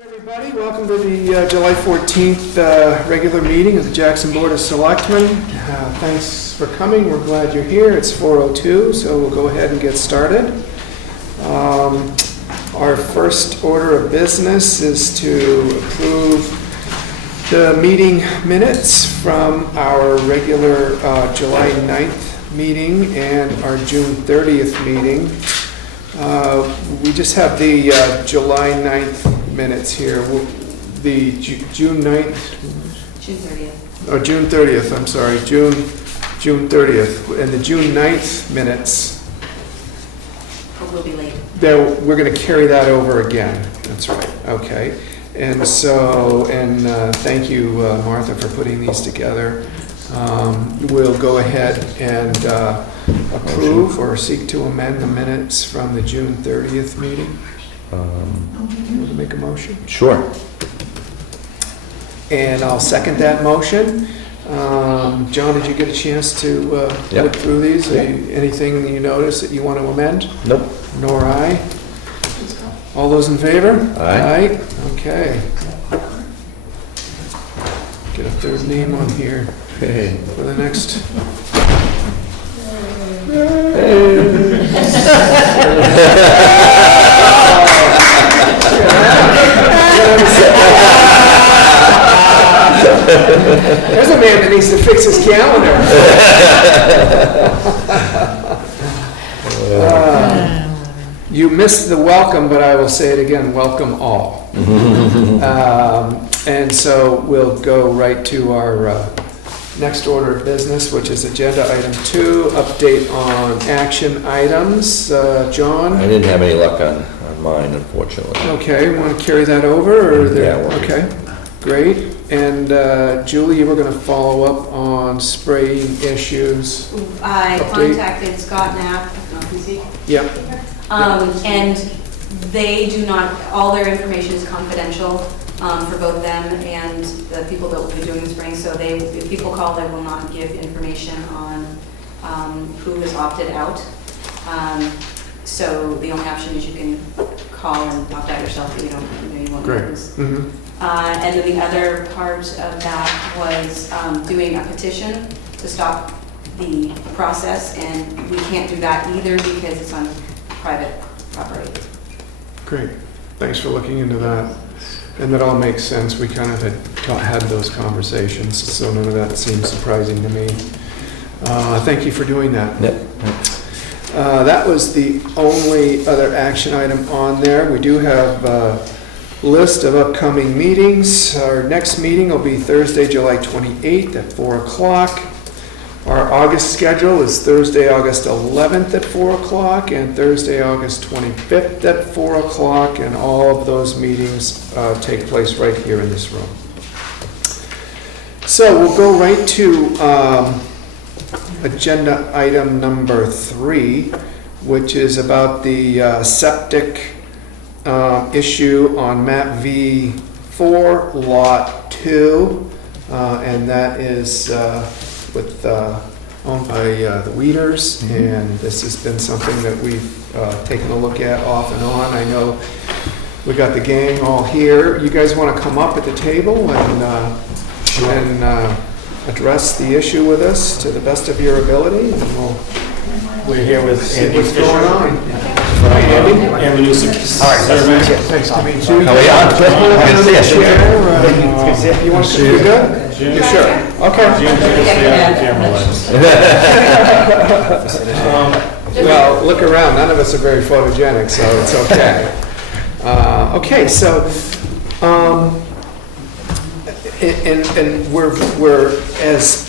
Everybody, welcome to the July 14th regular meeting of the Jackson Board of Selectmen. Thanks for coming. We're glad you're here. It's 4:02, so we'll go ahead and get started. Our first order of business is to approve the meeting minutes from our regular July 9th meeting and our June 30th meeting. We just have the July 9th minutes here. The June 9th? June 30th. Oh, June 30th, I'm sorry. June 30th. And the June 9th minutes, We'll be late. we're going to carry that over again. That's right. Okay. And so, thank you, Martha, for putting these together. We'll go ahead and approve or seek to amend the minutes from the June 30th meeting. Want to make a motion? Sure. And I'll second that motion. John, did you get a chance to Yep. look through these? Yep. Anything that you notice that you want to amend? Nope. Nor I. All those in favor? Aye. Okay. Get a third name on here Hey. for the next. There's a man that needs to fix his calendar. You missed the welcome, but I will say it again, welcome all. And so we'll go right to our next order of business, which is agenda item 2, update on action items. John? I didn't have any luck on mine, unfortunately. Okay, want to carry that over? Or Yeah, we'll do. Okay, great. And Julie, you were going to follow up on spraying issues. I Update. contacted Scott Knapp, Yep. and they do not, all their information is confidential for both them and the people that will be doing the spraying. So if people call, they will not give information on who has opted out. So the only option is you can call and opt out yourself if you don't know you want to Great. lose. Mhm. And then the other part of that was doing a petition to stop the process, and we can't do that either because it's on private property. Great. Thanks for looking into that. And that all makes sense. We kind of had those conversations, so none of that seems surprising to me. Thank you for doing that. Yep. That was the only other action item on there. We do have a list of upcoming meetings. Our next meeting will be Thursday, July 28th at 4 o'clock. Our August schedule is Thursday, August 11th at 4 o'clock and Thursday, August 25th at 4 o'clock. And all of those meetings take place right here in this room. So we'll go right to agenda item number 3, which is about the septic issue on map V4, lot 2, and that is owned by the Weeders, and this has been something that we've taken a look at off and on. I know we got the gang all here. You guys want to come up at the table and address the issue with us to the best of your ability, and We're here with see Andy what's Fisher. going on. Hi, Andy. Andy Newsom. All right, nice to meet you. How are you? Good to see you. You want to see? You good? You sure? Okay. Well, look around. None of us are very photogenic, so it's okay. Okay, so, and we're as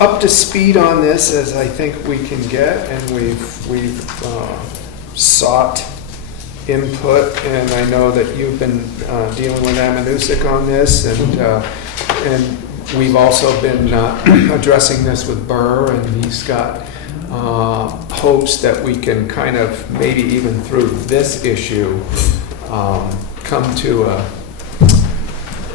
up to speed on this as I think we can get, and we've sought input, and I know that you've been dealing with Amanusic on this, and we've also been addressing this with Burr, and he's got hopes that we can kind of maybe even through this issue come to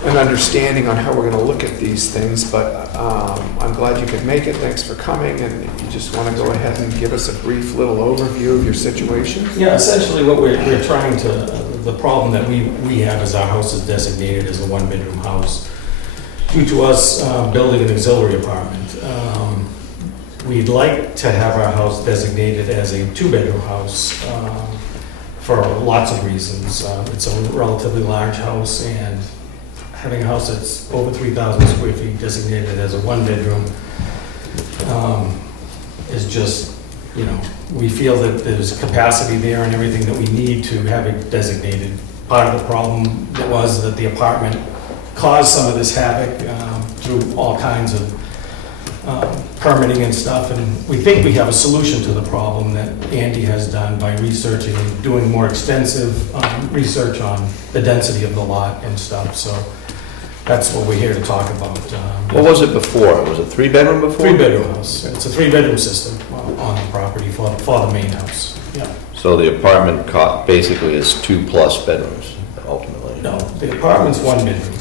an understanding on how we're going to look at these things, but I'm glad you could make it. Thanks for coming, and if you just want to go ahead and give us a brief little overview of your situation. Yeah, essentially what we're trying to, the problem that we have is our house is designated as a one-bedroom house. Due to us building an auxiliary apartment, we'd like to have our house designated as a two-bedroom house for lots of reasons. It's a relatively large house, and having a house that's over 3,000 square feet designated as a one-bedroom is just, we feel that there's capacity there and everything that we need to have it designated. Part of the problem was that the apartment caused some of this havoc through all kinds of permitting and stuff, and we think we have a solution to the problem that Andy has done by researching and doing more extensive research on the density of the lot and stuff, so that's what we're here to talk about. What was it before? Was it three-bedroom before? Three-bedroom house. It's a three-bedroom system on the property for the main house. Yeah. So the apartment basically is 2+ bedrooms, ultimately? No, the apartment's one bedroom.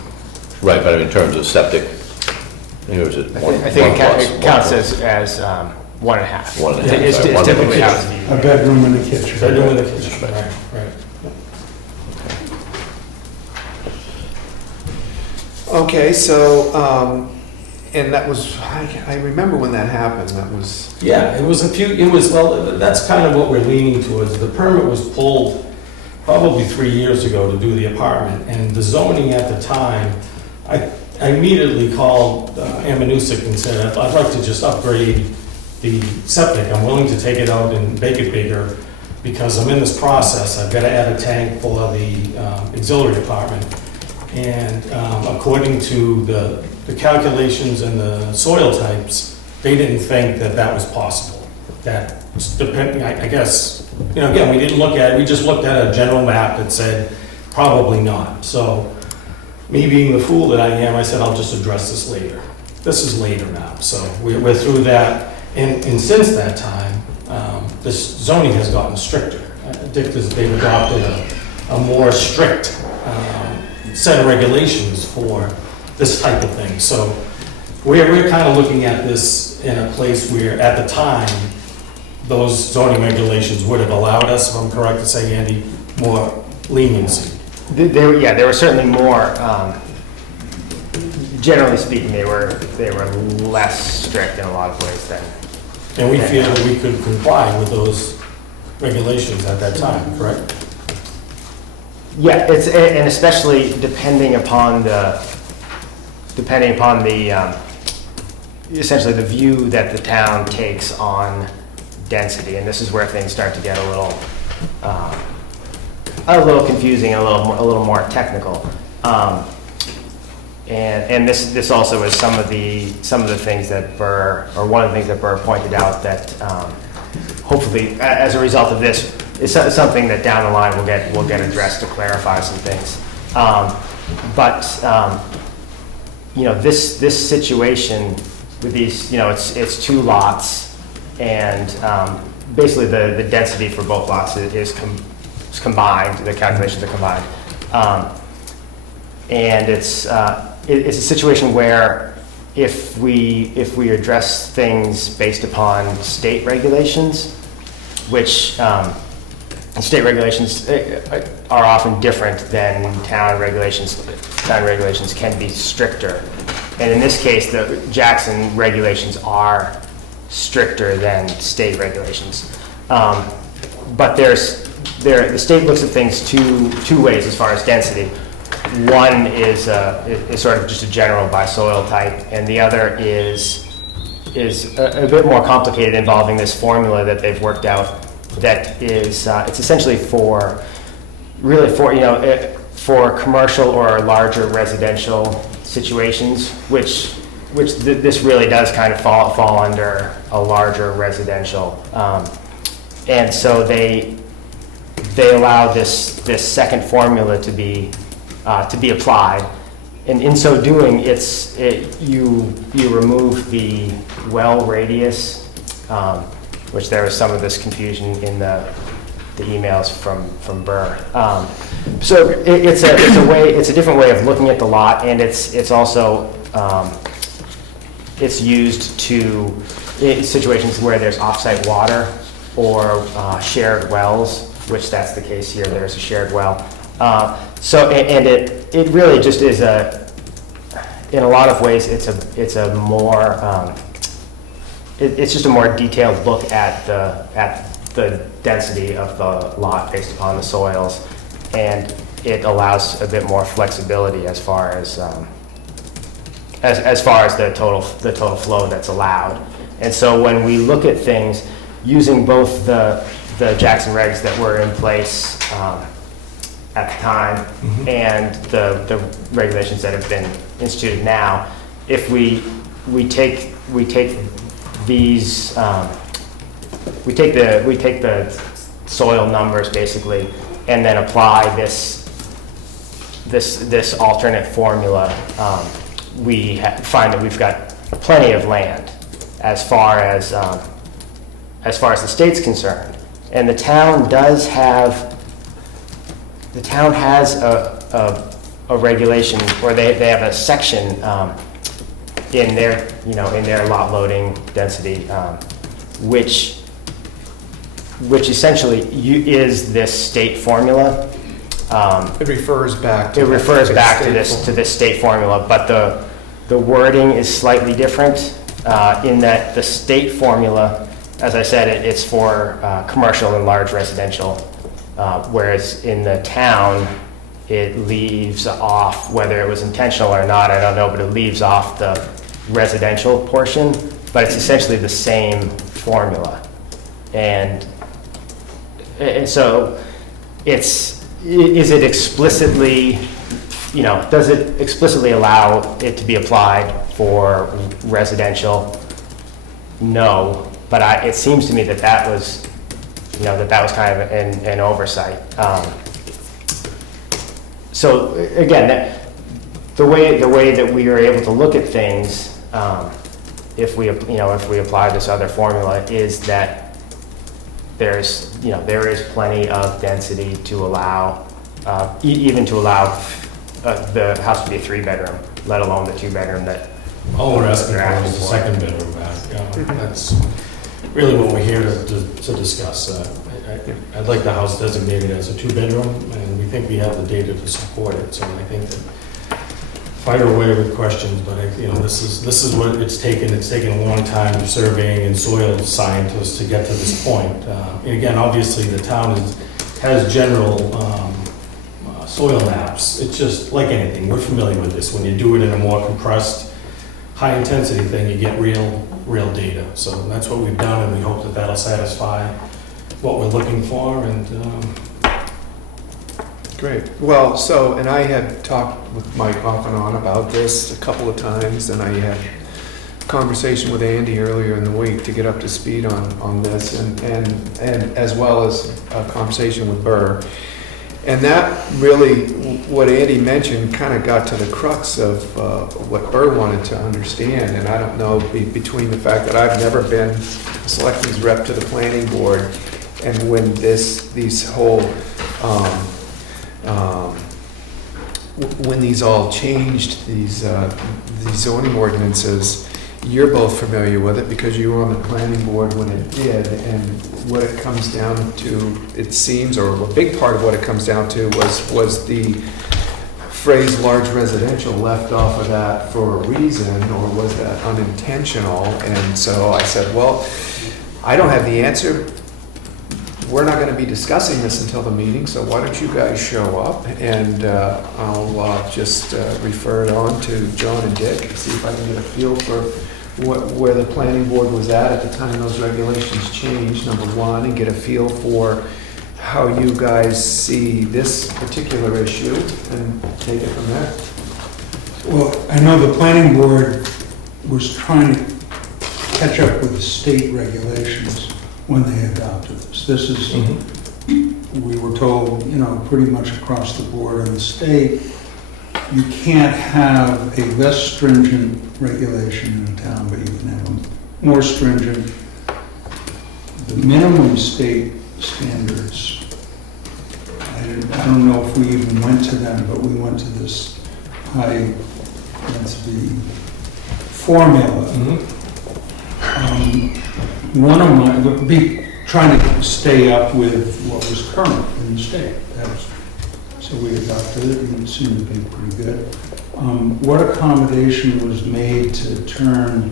Right, but I mean, in terms of septic, or is it one? I think one plus, it counts one as 1.5. One and a half, It's sorry, one typically and a how half. it's viewed. A bedroom and a kitchen. Bedroom with a kitchen, right. Okay, so, and that was, I remember when that happened, that was, Yeah, well, that's kind of what we're leaning towards. The permit was pulled probably 3 years ago to do the apartment, and the zoning at the time, I immediately called Amanuset and said, I'd like to just upgrade the septic. I'm willing to take it out and make it bigger because I'm in this process. I've got to add a tank for the auxiliary apartment. And according to the calculations and the soil types, they didn't think that that was possible. That depending, I guess, again, we didn't look at it, we just looked at a general map that said probably not. So me being the fool that I am, I said, I'll just address this later. This is later now, so we're through that. And since that time, this zoning has gotten stricter. They've adopted a more strict set of regulations for this type of thing. So we're kind of looking at this in a place where, at the time, those zoning regulations would have allowed us, if I'm correct to say, Andy, more leniency. They were certainly more, generally speaking, they were less strict in a lot of ways than. And we feel that we could comply with those regulations at that time, correct? Yeah, and especially depending upon the essentially the view that the town takes on density, and this is where things start to get a little confusing, a little more technical. And this also is some of the things that Burr, or one of the things that Burr pointed out that hopefully as a result of this is something that down the line will get addressed to clarify some things. This situation with these, it's two lots, and basically the density for both lots is combined. The calculations are combined, and it's a situation where if we address things based upon state regulations, which state regulations are often different than town regulations. Town regulations can be stricter. And in this case, the Jackson regulations are stricter than state regulations. But the state looks at things two ways as far as density. One is sort of just a general by soil type, and the other is a bit more complicated, involving this formula that they've worked out that is it's essentially for commercial or larger residential situations, which this really does kind of fall under a larger residential, and so they allow this second formula to be applied, and in so doing, you remove the well radius, which there was some of this confusion in the emails from Burr. So it's a different way of looking at the lot, and it's also it's used in situations where there's offsite water or shared wells, which that's the case here. There's a shared well. And it really just is in a lot of ways, it's a more, it's just a more detailed look at the density of the lot based upon the soils, and it allows a bit more flexibility as far as the total flow that's allowed. And so when we look at things using both the Jackson regs that were in place at the time and the regulations that have been instituted now, if we take these we take the soil numbers basically and then apply this alternate formula, we find that we've got plenty of land as far as the state's concerned. And the town has a regulation, or they have a section in their lot loading density, which essentially is this state formula. It refers back to. It refers back to this state formula, but the wording is slightly different in that the state formula, as I said, it's for commercial and large residential, whereas in the town, it leaves off, whether it was intentional or not, I don't know, but it leaves off the residential portion, but it's essentially the same formula. And so is it explicitly, does it explicitly allow it to be applied for residential? No, but it seems to me that was kind of an oversight. So again, the way that we are able to look at things, if we apply this other formula, is that there is plenty of density to allow, even to allow the house to be a 3-bedroom, let alone the 2-bedroom that. All we're asking for is a second bedroom back. That's really what we're here to discuss. I'd like the house designated as a 2-bedroom, and we think we have the data to support it. So I think that fire away with questions, but this is what it's taken. It's taken a long time surveying and soil scientists to get to this point. And again, obviously, the town has general soil maps. It's just like anything. We're familiar with this. When you do it in a more compressed, high-intensity thing, you get real data. So that's what we've done, and we hope that that'll satisfy what we're looking for. And Great. Well, and I had talked with Mike off and on about this a couple of times, and I had a conversation with Andy earlier in the week to get up to speed on this, and as well as a conversation with Burr. And that really, what Andy mentioned, kind of got to the crux of what Burr wanted to understand. And I don't know, between the fact that I've never been a selectmen's rep to the planning board, and when when these all changed, these zoning ordinances, you're both familiar with it because you were on the planning board when it did, and what it comes down to, it seems, or a big part of what it comes down to was the phrase large residential left off of that for a reason, or was that unintentional? And so I said, well, I don't have the answer. We're not going to be discussing this until the meeting, so why don't you guys show up, and I'll just refer it on to John and Dick and see if I can get a feel for where the planning board was at the time those regulations changed, number one, and get a feel for how you guys see this particular issue, and take it from there. Well, I know the planning board was trying to catch up with the state regulations when they adopted this. This is, we were told, pretty much across the board in the state, you can't have a less stringent regulation in a town, but you can have a more stringent. The minimum state standards, I don't know if we even went to them, but we went to this high density formula. One of mine would be trying to stay up with what was current in the state. That was so we adopted it, and it seemed to be pretty good. What accommodation was made to turn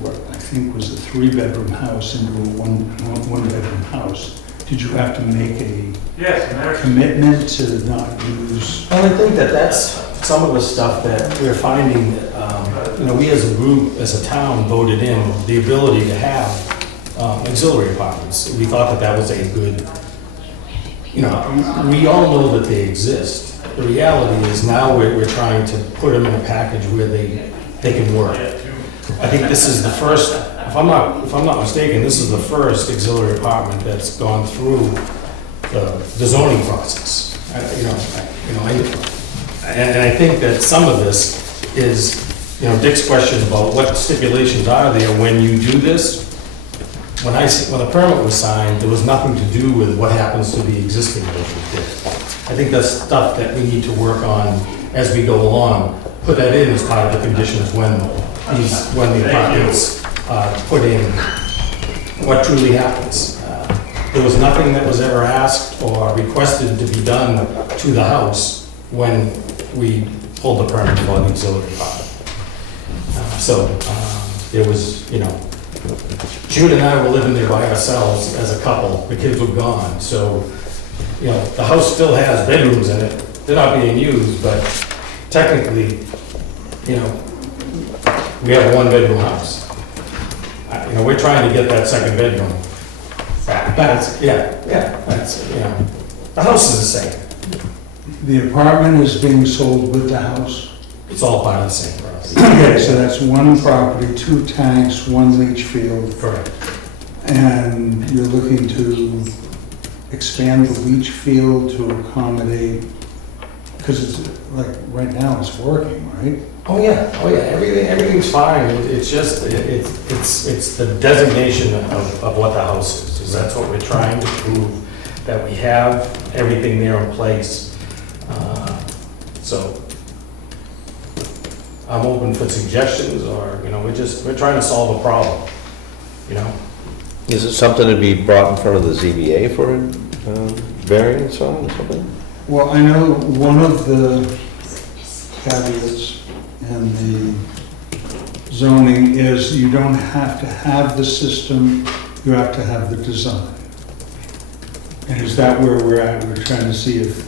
what I think was a 3-bedroom house into a one-bedroom house? Did you have to make a commitment to not use? Well, I think that's some of the stuff that we're finding, we as a group, as a town, voted in the ability to have auxiliary apartments. We thought that was a good, we all know that they exist. The reality is now we're trying to put them in a package where they can work. I think this is the first, if I'm not mistaken, this is the first auxiliary apartment that's gone through the zoning process. And I think that some of this is, Dick's question about what stipulations are there when you do this. When the permit was signed, there was nothing to do with what happens to the existing buildings there. I think that's stuff that we need to work on as we go along. Put that in as part of the conditions when the apartments put in what truly happens. There was nothing that was ever asked or requested to be done to the house when we pulled the permit for the auxiliary apartment. There was, Jude and I were living there by ourselves as a couple. The kids were gone, so, the house still has bedrooms in it. They're not being used, but technically, we have a 1-bedroom house. We're trying to get that second bedroom back. The house is the same. The apartment is being sold with the house? It's all part of the same property. Okay, so that's one property, 2 tanks, 1 leach field, Correct. and you're looking to expand the leach field to accommodate, because it's like, right now it's working, right? Oh yeah, everything's fine. It's just, it's the designation of what the house is. That's what we're trying to prove, that we have everything there in place. So I'm open for suggestions, or, we're trying to solve a problem, Is it something to be brought in front of the ZBA for variance on or something? Well, I know one of the caveats in the zoning is you don't have to have the system, you have to have the design. And is that where we're at? We're trying to see if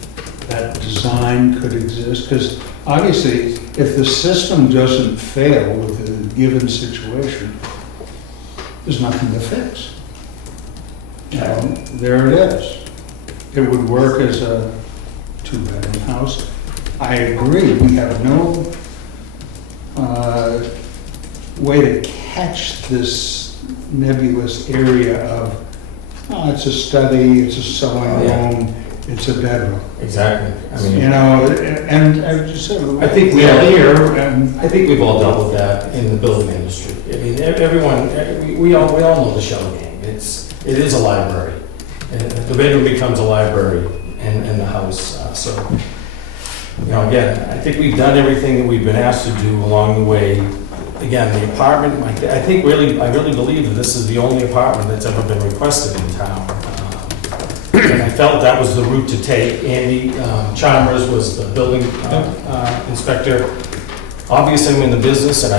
that design could exist, because obviously, if the system doesn't fail with a given situation, there's nothing to fix. There it is. It would work as a 2-bedroom house. I agree, we have no way to catch this nebulous area of, it's a study, it's a sewing room, it's a bedroom. Exactly. And I just said, I think we we're all- here, and I think we've all dealt with that in the building industry. I mean, everyone, we all know the shell game. It is a library. The bedroom becomes a library and the house. Again, I think we've done everything that we've been asked to do along the way. Again, the apartment, I really believe that this is the only apartment that's ever been requested in town. And I felt that was the route to take. Andy Chalmers was the building inspector. Obviously, I'm in the business, and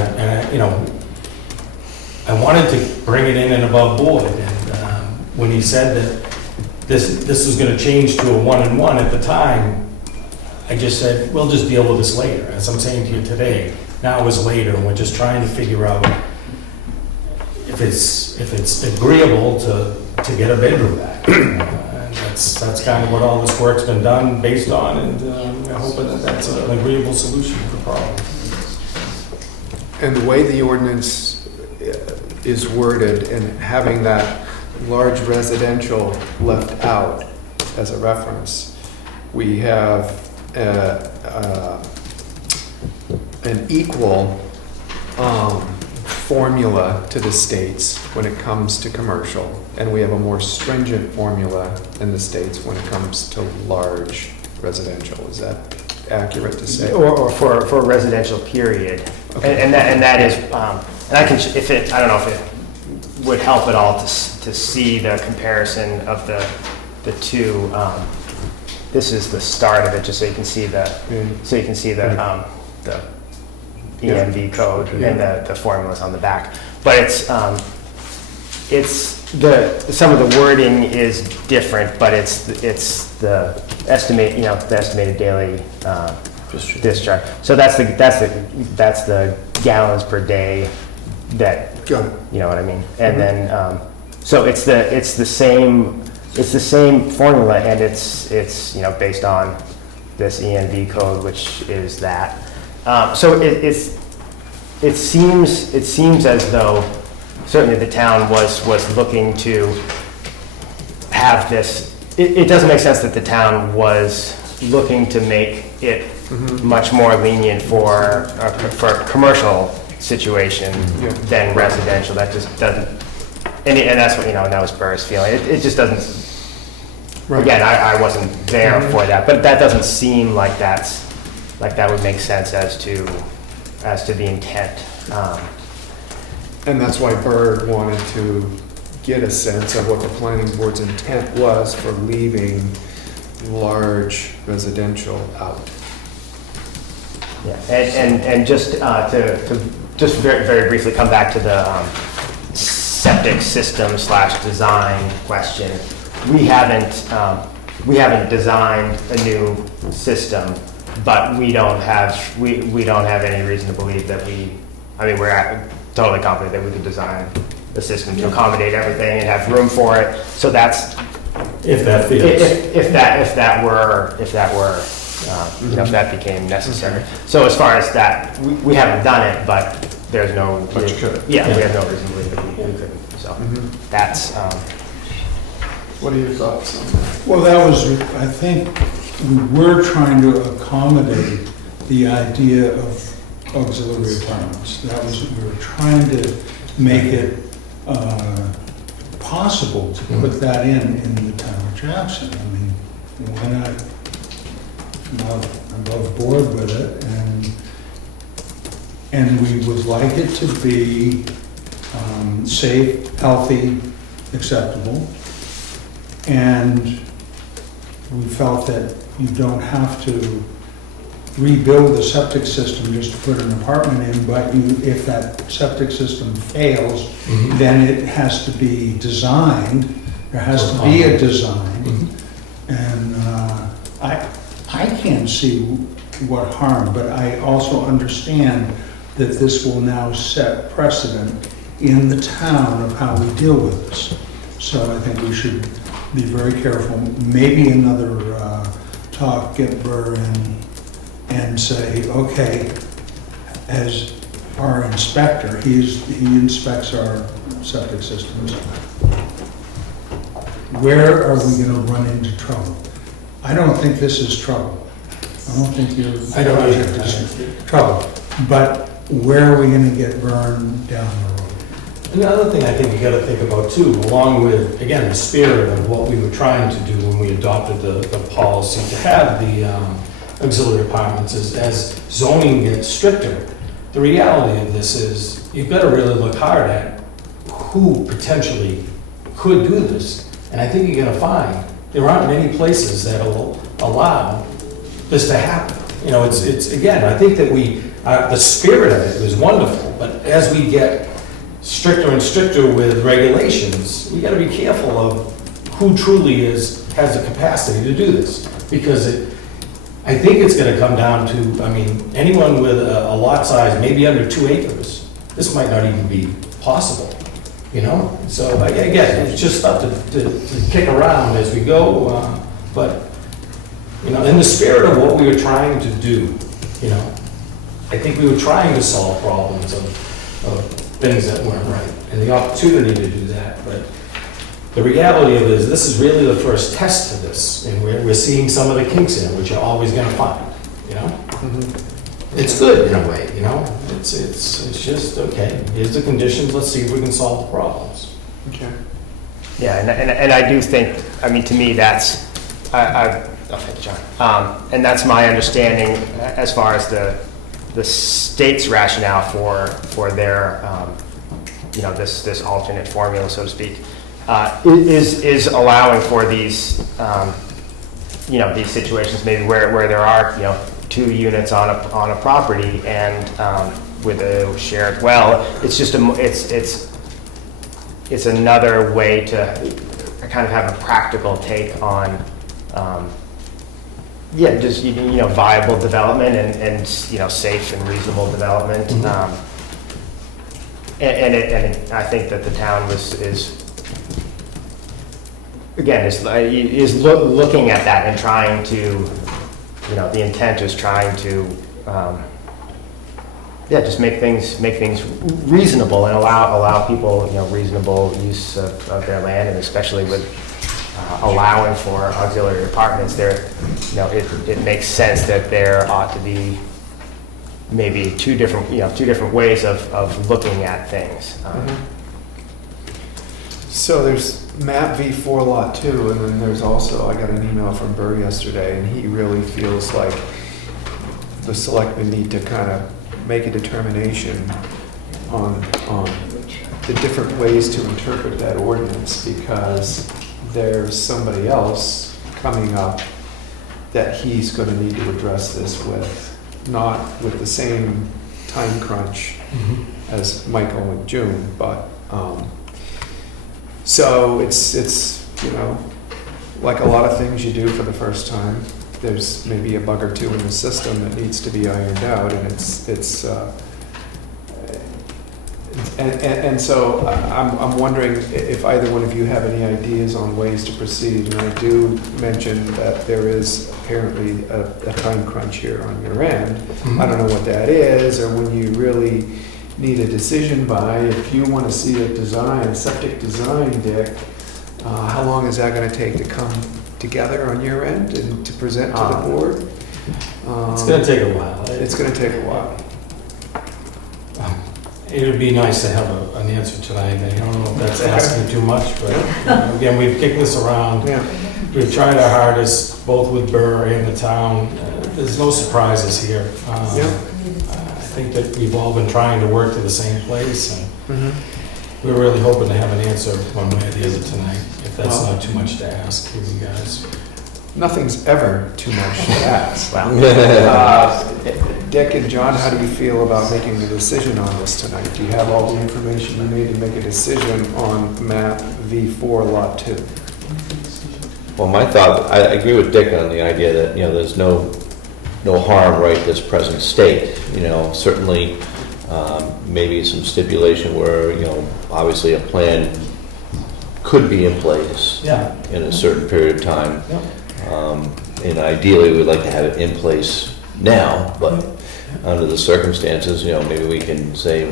I wanted to bring it in and above board. And when he said that this was going to change to a 1-and-1 at the time, I just said, we'll just deal with this later. As I'm saying to you today, now is later, and we're just trying to figure out if it's agreeable to get a bedroom back. That's kind of what all this work's been done based on, and we're hoping that that's an agreeable solution to the problem. And the way the ordinance is worded and having that large residential left out as a reference, we have an equal formula to the states when it comes to commercial, and we have a more stringent formula in the states when it comes to large residential. Is that accurate to say? Or for a residential period. Okay. And that is, and I can, I don't know if it would help at all to see the comparison of the two the start of it, just so you can see the, the EMV code and the formulas on the back. But some of the wording is different, but it's the estimate, the estimated daily discharge. So that's the gallons per day that, Got it. you know what I mean? And then, so it's the same formula, and it's based on this ENV code, which is that. So it seems as though certainly the town was looking to have this. It doesn't make sense that the town was looking to make it much more lenient for a commercial situation than residential. That just doesn't, and that's what, and that was Burr's feeling. It just doesn't, again, I wasn't there for that, but that doesn't seem like that would make sense as to the intent. And that's why Bird wanted to get a sense of what the planning board's intent was for leaving large residential out. Yeah, and just to just very, very briefly come back to the septic system / design question. We haven't designed a new system, but we don't have any reason to believe that we're totally confident that we could design the system to accommodate everything and have room for it. So that's If that feels. if that were if that became necessary. So as far as that, we haven't done it, but there's no. But you could. Yeah, we have no reason to believe that we couldn't. So that's. What are your thoughts on that? Well, that was, I think, we were trying to accommodate the idea of auxiliary apartments. That was, we were trying to make it possible to put that in the town of Jackson. I mean, why not? I'm above board with it, and we would like it to be safe, healthy, acceptable. And we felt that you don't have to rebuild the septic system just to put an apartment in, but if that septic system fails, then it has to be designed. There has to be a design. And I can't see what harm, but I also understand that this will now set precedent in the town of how we deal with this. So I think we should be very careful. Maybe another talk, get Burr in and say, okay, as our inspector, he inspects our septic systems. Where are we going to run into trouble? I don't think this is trouble. I don't think I don't project is trouble. But where are we going to get burned down the road? Another thing I think you got to think about too, along with, again, the spirit of what we were trying to do when we adopted the policy to have the auxiliary apartments is as zoning gets stricter, the reality of this is you've got to really look hard at who potentially could do this. And I think you're going to find there aren't many places that will allow this to happen. It's again, I think that the spirit of it was wonderful, but as we get stricter and stricter with regulations, we got to be careful of who truly has the capacity to do this. Because I think it's going to come down to, anyone with a lot size, maybe under 2 acres, this might not even be possible, So again, it's just stuff to kick around as we go, but, in the spirit of what we were trying to do, I think we were trying to solve problems of things that weren't right, and the opportunity to do that. But the reality of it is, this is really the first test to this, and we're seeing some of the kinks in it, which you're always going to find. It's good in a way. It's just okay. Here's the conditions. Let's see if we can solve the problems. Okay. Yeah, and I do think, to me, that's thank you, John. And that's my understanding as far as the state's rationale for their, this alternate formula, so to speak, is allowing for these these situations maybe where there are, 2 units on a property and with a shared well, it's just it's another way to kind of have a practical take on, just, viable development and safe and reasonable development. And I think that the town is looking at that and trying to, the intent is trying to, just make things reasonable and allow people, reasonable use of their land, and especially with allowing for auxiliary apartments, it makes sense that there ought to be maybe two different ways of looking at things. So there's map V4 lot 2, and then there's also, I got an email from Burr yesterday, and he really feels like the selectmen need to kind of make a determination on the different ways to interpret that ordinance, because there's somebody else coming up that he's going to need to address this with, not with the same time crunch as Michael and June, but so it's like a lot of things you do for the first time, there's maybe a bug or two in the system that needs to be ironed out, and and so I'm wondering if either one of you have any ideas on ways to proceed. And I do mention that there is apparently a time crunch here on your end. I don't know what that is, or when you really need a decision by. If you want to see a septic design, Dick, how long is that going to take to come together on your end and to present to the board? It's going to take a while. It's going to take a while. It would be nice to have an answer tonight. I don't know if that's asking too much, but again, we've kicked this around. Yeah. We've tried our hardest, both with Burr and the town. There's no surprises here. I think that we've all been trying to work to the same place, and we're really hoping to have an answer one way or the other tonight, if that's not too much to ask for you guys. Nothing's ever too much to ask. Dick and John, how do you feel about making a decision on this tonight? Do you have all the information you need to make a decision on map V4 lot 2? Well, my thought, I agree with Dick on the idea that, there's no harm right this present state. Certainly maybe some stipulation where, obviously a plan could be in place in a certain period of time. And ideally, we'd like to have it in place now, but under the circumstances, maybe we can say,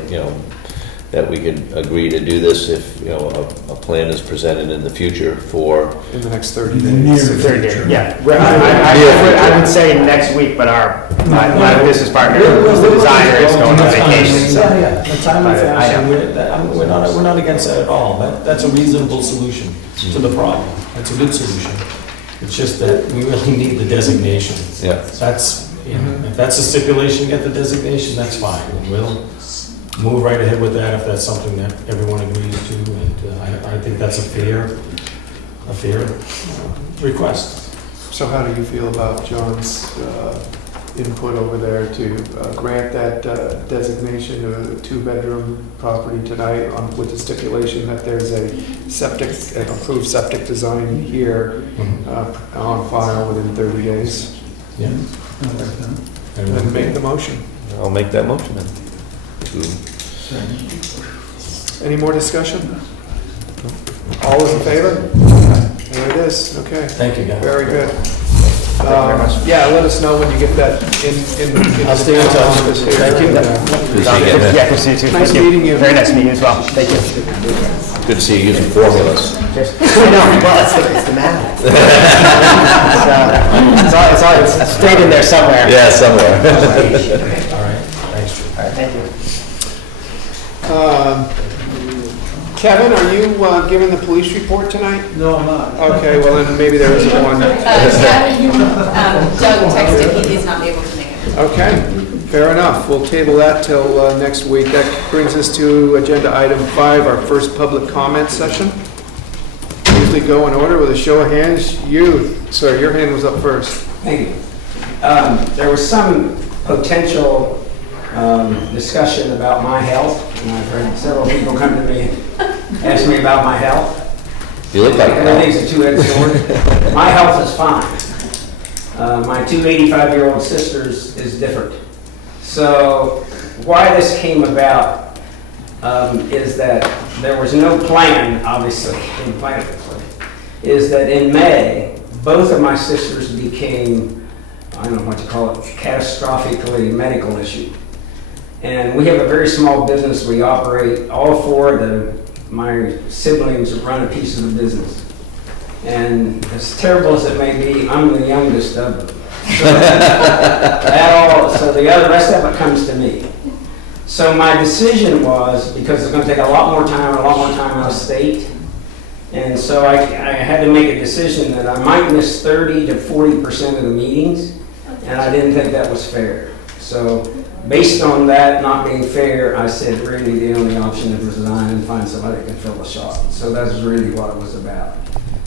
that we could agree to do this if, a plan is presented in the future for... In the next 30 days. Near the 30 days, future. yeah. I would say next week, but my business partner, who's the designer, is going on vacation. So. Yeah. The time and fashion, we're not against that at all. That's a reasonable solution to the problem. That's a good solution. It's just that we really need the designation. Yeah. That's, if that's a stipulation, get the designation, that's fine. And we'll move right ahead with that if that's something that everyone agrees to. And I think that's a fair request. So how do you feel about John's input over there to grant that designation of a 2-bedroom property tonight with the stipulation that there's an approved septic design here on file within 30 days? Yeah. And make the motion. I'll make that motion then. Any more discussion? All those in favor? There it is, okay. Thank you, guys. Very good. Thank you very much. Yeah, let us know when you get that in. I'll stay in touch. Thank you. Yeah, good to see you too. Nice Thank meeting you. Very nice meeting you as well. Thank you. Good to see you using formulas. I know, well, it's the math. It's stayed in there somewhere. Yeah, somewhere. All right, thanks, Drew. All right, thank you. Kevin, are you giving the police report tonight? No, I'm not. Okay, well then maybe there isn't one. Doug texted, he's not able to make it. Okay, fair enough. We'll table that till next week. That brings us to agenda item 5, our first public comment session. usually go in order with a show of hands. You, sir, your hand was up first. Thank you. There was some potential discussion about my health, and I've heard several people come to me and ask me about my health. You look like that. Everything's a two-edged sword. My health is fine. My two 85-year-old sisters is different. So why this came about is that there was no plan, obviously, in plan, is that in May, both of my sisters became, I don't know what to call it, catastrophically medical issue. And we have a very small business. We operate, all four of my siblings run a piece of the business. And as terrible as it may be, I'm the youngest of them. So the rest of it comes to me. So my decision was, because it's going to take a lot more time out of state, and so I had to make a decision that I might miss 30 to 40% of the meetings, and I didn't think that was fair. So based on that not being fair, I said really the only option is resign and find somebody that can fill the shop. So that's really what it was about.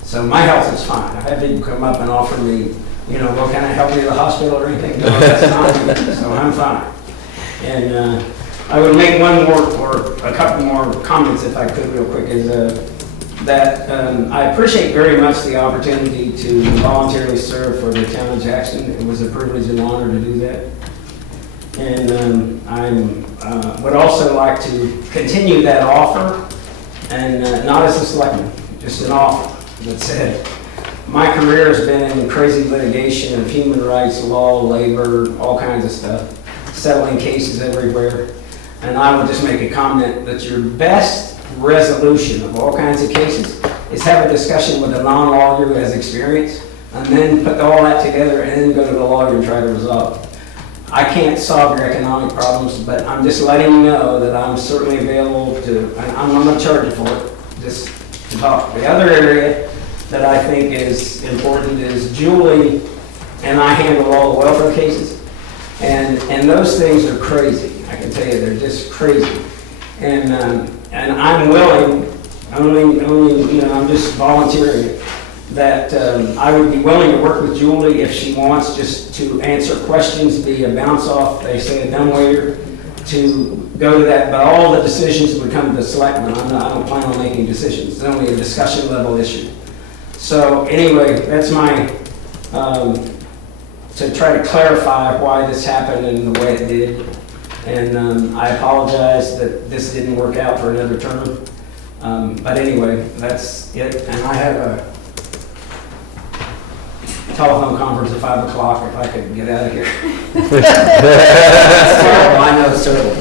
So my health is fine. I've had people come up and offer me, well, can I help you to the hospital or anything? No, that's not. So I'm fine. And I would make one more, or a couple more comments if I could real quick, is that I appreciate very much the opportunity to voluntarily serve for the town of Jackson. It was a privilege and honor to do that. And I would also like to continue that offer, and not as a selectman, just an offer that said, my career has been in crazy litigation of human rights, law, labor, all kinds of stuff, settling cases everywhere. And I would just make a comment that your best resolution of all kinds of cases is have a discussion with a non-lawyer who has experience, and then put all that together and then go to the lawyer and try to resolve it. I can't solve your economic problems, but I'm just letting you know that I'm certainly available to, and I'm not charging for it, just to talk. The other area that I think is important is Julie and I handle all the welfare cases, and those things are crazy. I can tell you, they're just crazy. And I'm willing, only I'm just volunteering it, that I would be willing to work with Julie if she wants just to answer questions, be a bounce off, they say a dumbwaiter, to go to that, but all the decisions would come to the selectmen. I don't plan on making decisions. It's only a discussion level issue. So anyway, that's my, to try to clarify why this happened and the way it did. And I apologize that this didn't work out for another term. But anyway, that's it. And I have a telephone conference at 5 o'clock if I could get out of here. It's terrible. I know it's terrible.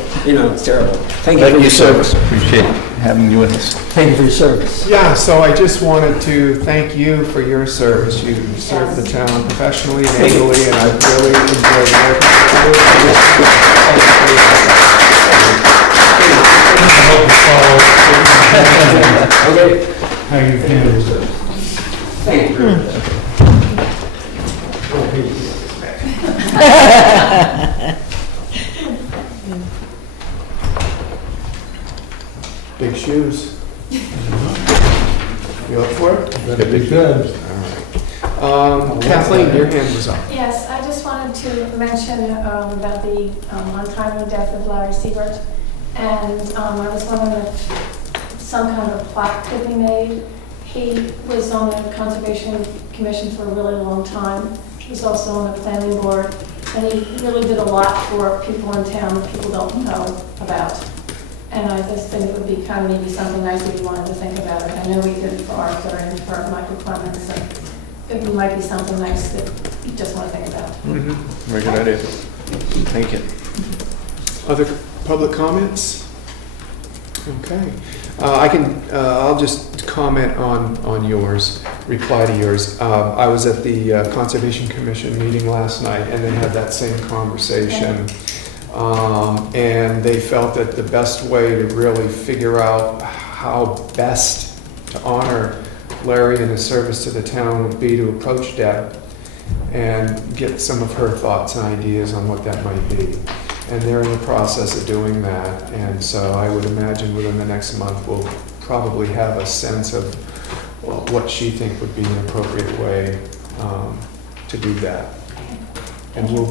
It's terrible. Thank you for your service. Appreciate having you with us. Thank you for your service. Yeah, so I just wanted to thank you for your service. You served the town professionally and ably, and I really enjoyed working with you. Okay. How you handle it? Thank you. Big shoes. You up for it? That'd be good. Kathleen, your hand was up. Yes, I just wanted to mention about the untimely death of Larry Siebert. And I was wondering if some kind of a plaque could be made. He was on the Conservation Commission for a really long time. He was also on the planning board. And he really did a lot for people in town that people don't know about. And I just think it would be kind of maybe something nice if you wanted to think about it. I know we did it for Arthur and for Michael Clemens, and it might be something nice that you just want to think about. Very good idea. Thank you. Other public comments? Okay. I'll just comment on yours, reply to yours. I was at the Conservation Commission meeting last night, and they had that same conversation. And they felt that the best way to really figure out how best to honor Larry and his service to the town would be to approach Deb and get some of her thoughts and ideas on what that might be. And they're in the process of doing that. And so I would imagine within the next month, we'll probably have a sense of what she think would be an appropriate way to do that. And we'll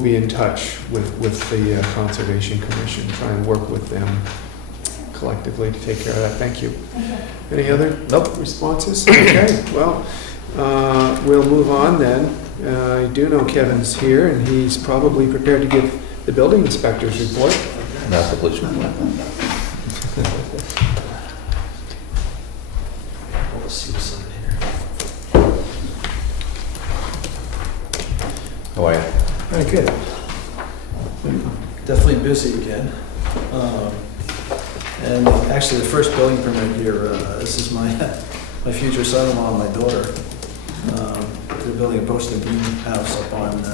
be in touch with the Conservation Commission, try and work with them collectively to take care of that. Thank you. Any other responses? Okay, well, we'll move on then. I do know Kevin's here, and he's probably prepared to give the building inspector's report. Not the police report. Let's see what's on here. How are you? Very good. Definitely busy again. And actually, the first building permit here, this is my future son-in-law and my daughter. They're building a posted beam house up on,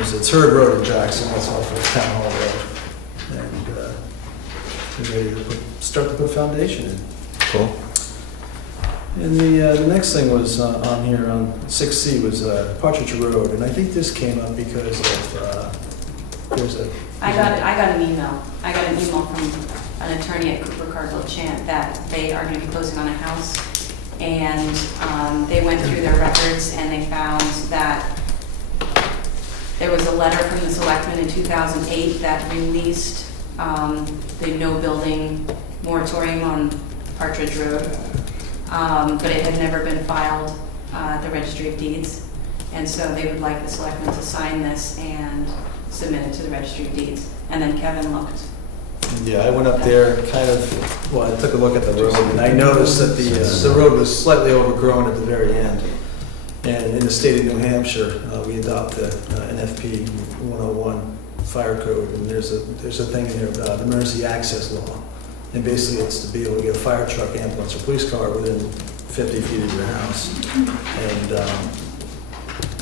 it's Third Road in Jackson, that's off of Town Hall Road. And they're ready to start to put foundation in. Cool. And the next thing was on here on 6C was Partridge Road, and I think this came up because of, there's a... I got an email. I got an email from an attorney at Cooper Cardinal Chant that they are going to be closing on a house. And they went through their records and they found that there was a letter from the Selectmen in 2008 that released the no building moratorium on Partridge Road. But it had never been filed at the Registry of Deeds. And so they would like the Selectmen to sign this and submit it to the Registry of Deeds. And then Kevin looked. Yeah, I went up there kind of, well, I took a look at the road, and I noticed that the road was slightly overgrown at the very end. And in the state of New Hampshire, we adopt the NFP 101 fire code, and there's a thing in there about emergency access law. And basically, it's to be able to get a fire truck, ambulance, or police car within 50 feet of your house. And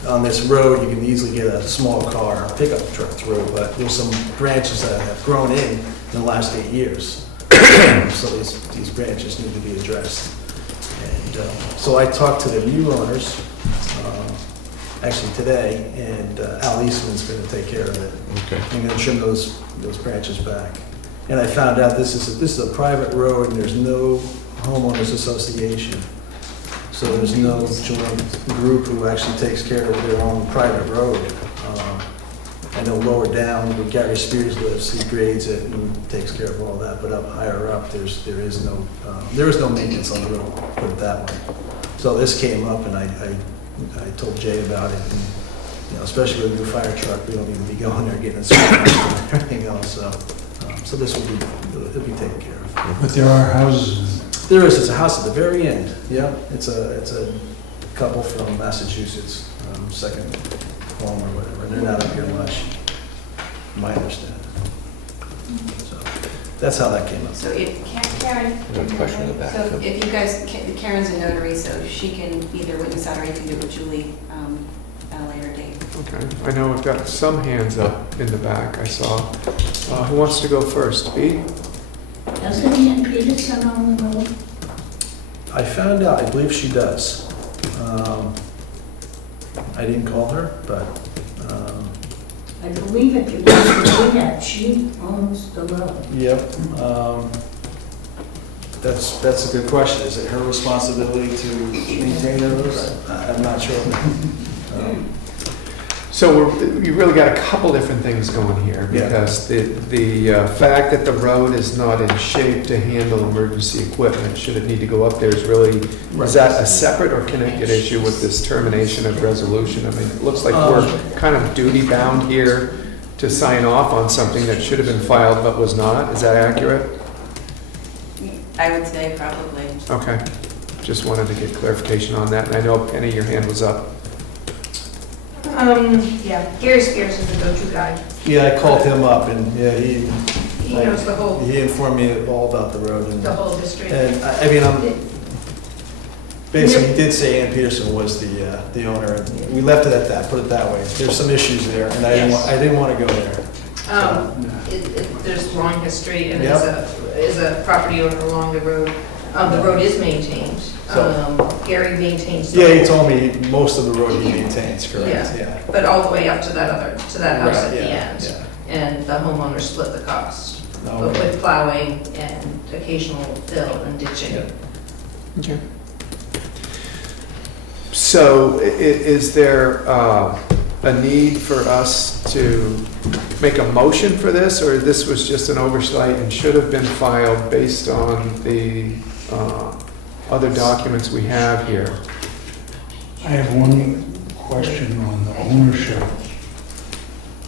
on this road, you can easily get a small car, a pickup truck through, but there's some branches that have grown in the last 8 years. So these branches need to be addressed. And so I talked to the new owners, actually today, and Al Eastman's going to take care of it. Okay. I'm going to trim those branches back. And I found out this is a private road, and there's no homeowners association. So there's no joint group who actually takes care of their own private road. I know lower down where Gary Spears lives, he grades it and takes care of all that, but up higher up, there is no maintenance on the road, put it that way. So this came up, and I told Jay about it, and especially with a new fire truck, we don't need to be going there getting it and everything else. So this it'll be taken care of. But there are houses. There is. It's a house at the very end. Yeah, it's a couple from Massachusetts, second home or whatever. They're not up here much, my understanding. So that's how that came up. So if Karen, There's a question in the back. so if you guys, Karen's a notary, so she can either witness that or you can do it with Julie at a later date. Okay, I know we've got some hands up in the back, I saw. Who wants to go first? B? Doesn't Ann Peterson own the road? I found out. I believe she does. I didn't call her, but I believe if you want to do that, she owns the road. yep. That's a good question. Is it her responsibility to maintain the roads? I'm not sure. So you really got a couple different things going here, Yeah. because the fact that the road is not in shape to handle emergency equipment, should it need to go up there, is really, is that a separate or connected issue with this termination of resolution? I mean, it looks like we're kind of duty bound here to sign off on something that should have been filed but was not. Is that accurate? I would say probably. Okay, just wanted to get clarification on that, and I know Penny, your hand was up. Yeah, Gary Spears is the go-to guy. Yeah, I called him up, and yeah, He knows the whole, he informed me all about the road. And the whole district. I mean, basically, he did say Ann Peterson was the owner, and we left it at that, put it that way. There's some issues there, and I didn't want to go there. There's long history, and Yep. is a property owner along the road. The road is maintained. Gary maintains. the Yeah, he whole- told me most of the road he maintains, correct, yeah. But all the way up to that house Right, at the yeah, end. yeah. And the homeowner split the cost, but Okay. with plowing and occasional fill and ditching. Yeah. Okay. So is there a need for us to make a motion for this, or this was just an oversight and should have been filed based on the other documents we have here? I have one question on the ownership.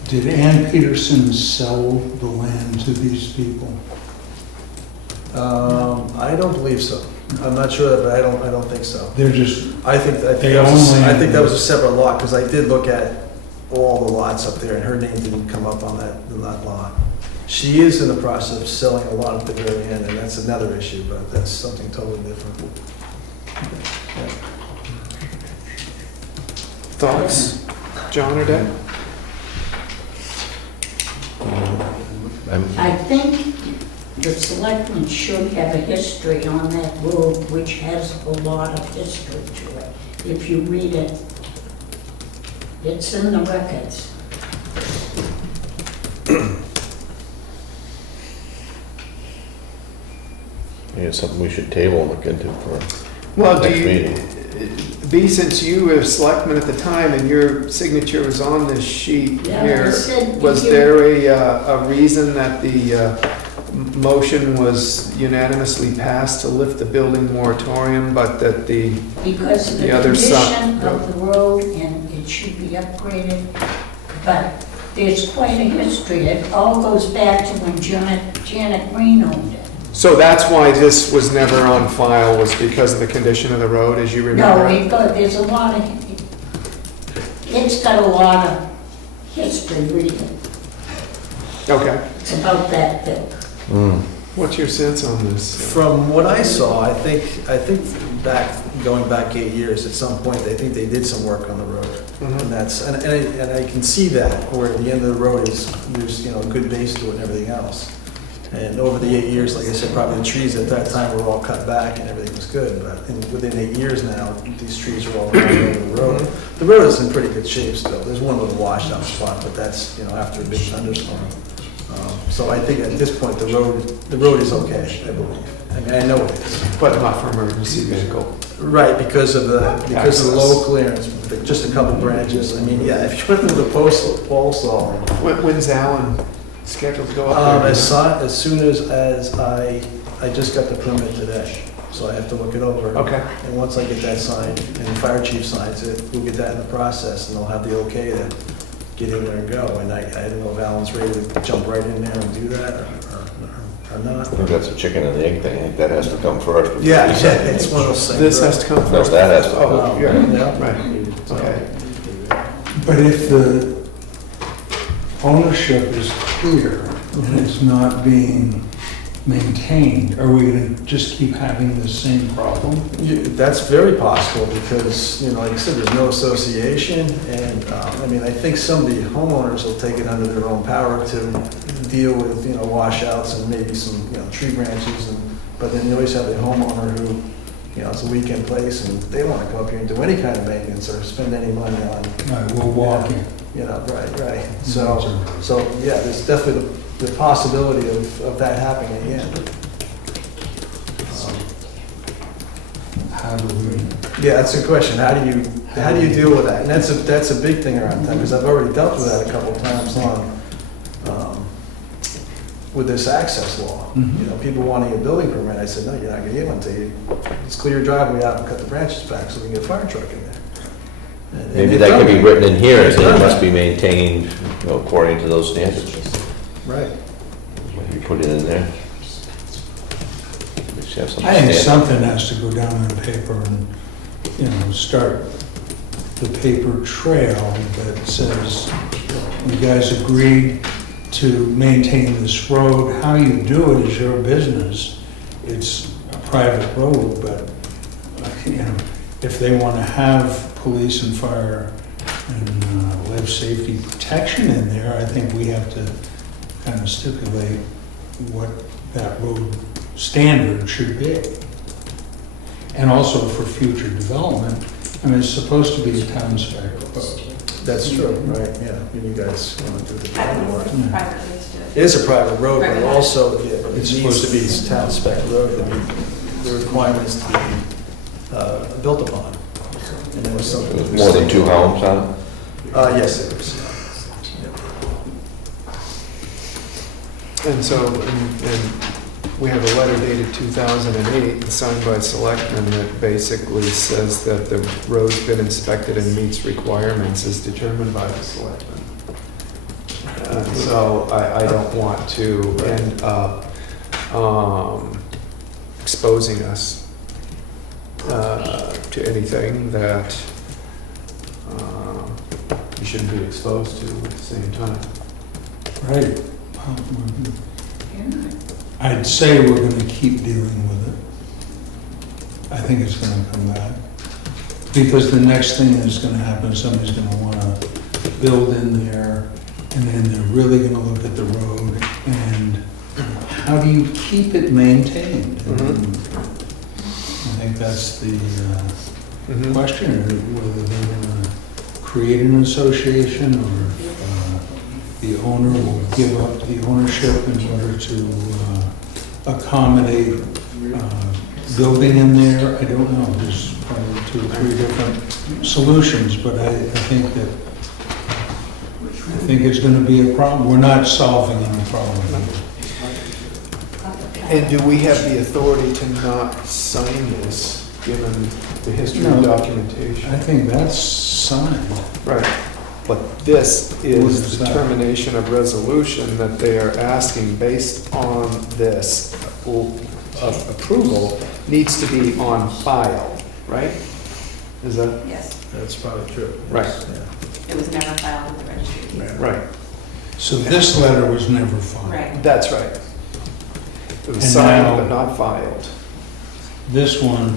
Did Ann Peterson sell the land to these people? I don't believe so. I'm not sure, but I don't think so. They're just, I think that was a separate lot, because I did look at all the lots up there, and her name didn't come up on that lot. She is in the process of selling a lot at the very end, and that's another issue, but that's something totally different. Thoughts, John or Deb? I think the selectmen should have a history on that road, which has a lot of history to it. If you read it, it's in the records. Yeah, something we should table and look into for Well, do next you, meeting. since you were selectman at the time and your signature was on this sheet Yeah, I here, said was if you- there a reason that the motion was unanimously passed to lift the building moratorium, but that the, Because of the The other side, condition of the road, and it should be upgraded, but there's quite a history. It all goes back to when Janet Green owned it. so that's why this was never on file, was because of the condition of the road, as you No, remember? there's a lot of, it's got a lot of history, really. Okay. It's about that thick. What's your sense on this? From what I saw, I think going back 8 years, at some point, I think they did some work on the road. Mhm. And I can see that, where at the end of the road there's, a good base to it and everything else. And over the 8 years, like I said, probably the trees at that time were all cut back and everything was good, but within 8 years now, these trees are all around the road. The road is in pretty good shape still. There's one little washout spot, but that's, after a big thunderstorm. So I think at this point, the road is okay, I believe. I mean, I know it is. But not for emergency vehicle. Right, because of the Access. low clearance, just a couple branches. I mean, yeah, if you went through the pole saw, When's Alan scheduled to go up there? as soon as I just got the permit today, so I have to look it over. Okay. And once I get that signed, and the fire chief signs it, we'll get that in the process, and they'll have the okay to get in there and go. And I don't know if Alan's ready to jump right in there and do that, or not. I think that's a chicken and the egg thing. I think that has to come first. Yeah, it's one of those things. This has to come No, first. that has to Oh, come. yeah, Yeah. right, okay. but if the ownership is clear and it's not being maintained, are we going to just keep having the same problem? That's very possible because, like I said, there's no association. And, I think some of the homeowners will take it under their own power to deal with, washouts and maybe some, tree branches. But then you always have the homeowner who, it's a weekend place and they want to come up here and do any kind of maintenance or spend any money on. Right, we're walking. Right. So yeah, there's definitely the possibility of that happening again. How do we? Yeah, that's a good question. How do you deal with that? And that's a big thing around town, because I've already dealt with that a couple of times with this access law. Mhm. People wanting a building permit, I said, no, you're not gonna get one until you just clear your driveway out and cut the branches back so we can get a fire truck in there. And Maybe they've that done could be written in here, and it must be maintained according to those standards. Right. You put it in there. We should have some I think standard. something has to go down on paper and, start the paper trail that says, you guys agreed to maintain this road. How you do it is your business. It's a private road, but, if they want to have police and fire and life safety protection in there, I think we have to kind of stipulate what that road standard should be. And also for future development, it's supposed to be a town spec road. That's true, right, yeah. When you guys want to do the planning work. Privately, let's do It is a private road, but Private. also, it It's needs to supposed be to be. town spec road. The requirements to be built upon. And there was something. It was more than 2 homes on it? Yes, it was. And so, and we have a letter dated 2008, signed by Selectmen, that basically says that the road's been inspected and meets requirements as determined by the Selectmen. So I don't want to end up exposing us to anything that you shouldn't be exposed to at the same time. Right. I'd say we're gonna keep dealing with it. I think it's gonna come back. Because the next thing that's gonna happen, somebody's gonna wanna build in there, and then they're really gonna look at the road, and how do you keep it maintained? And I think that's the question, whether they're gonna create an association, or the owner will give up the ownership in order to accommodate building in there. I don't know, there's probably 2 or 3 different solutions, but I think it's gonna be a problem. We're not solving any problem. And do we have the authority to not sign this, given the history of No. documentation? I think that's signed. Right, but this What is is that? determination of resolution that they are asking based on this approval needs to be on file, right? Is that, Yes, That's probably true. Right. Yeah. it was never filed with the registry of deeds. right, So this letter was never filed. Right. that's right. It was And signed now- but not filed. This one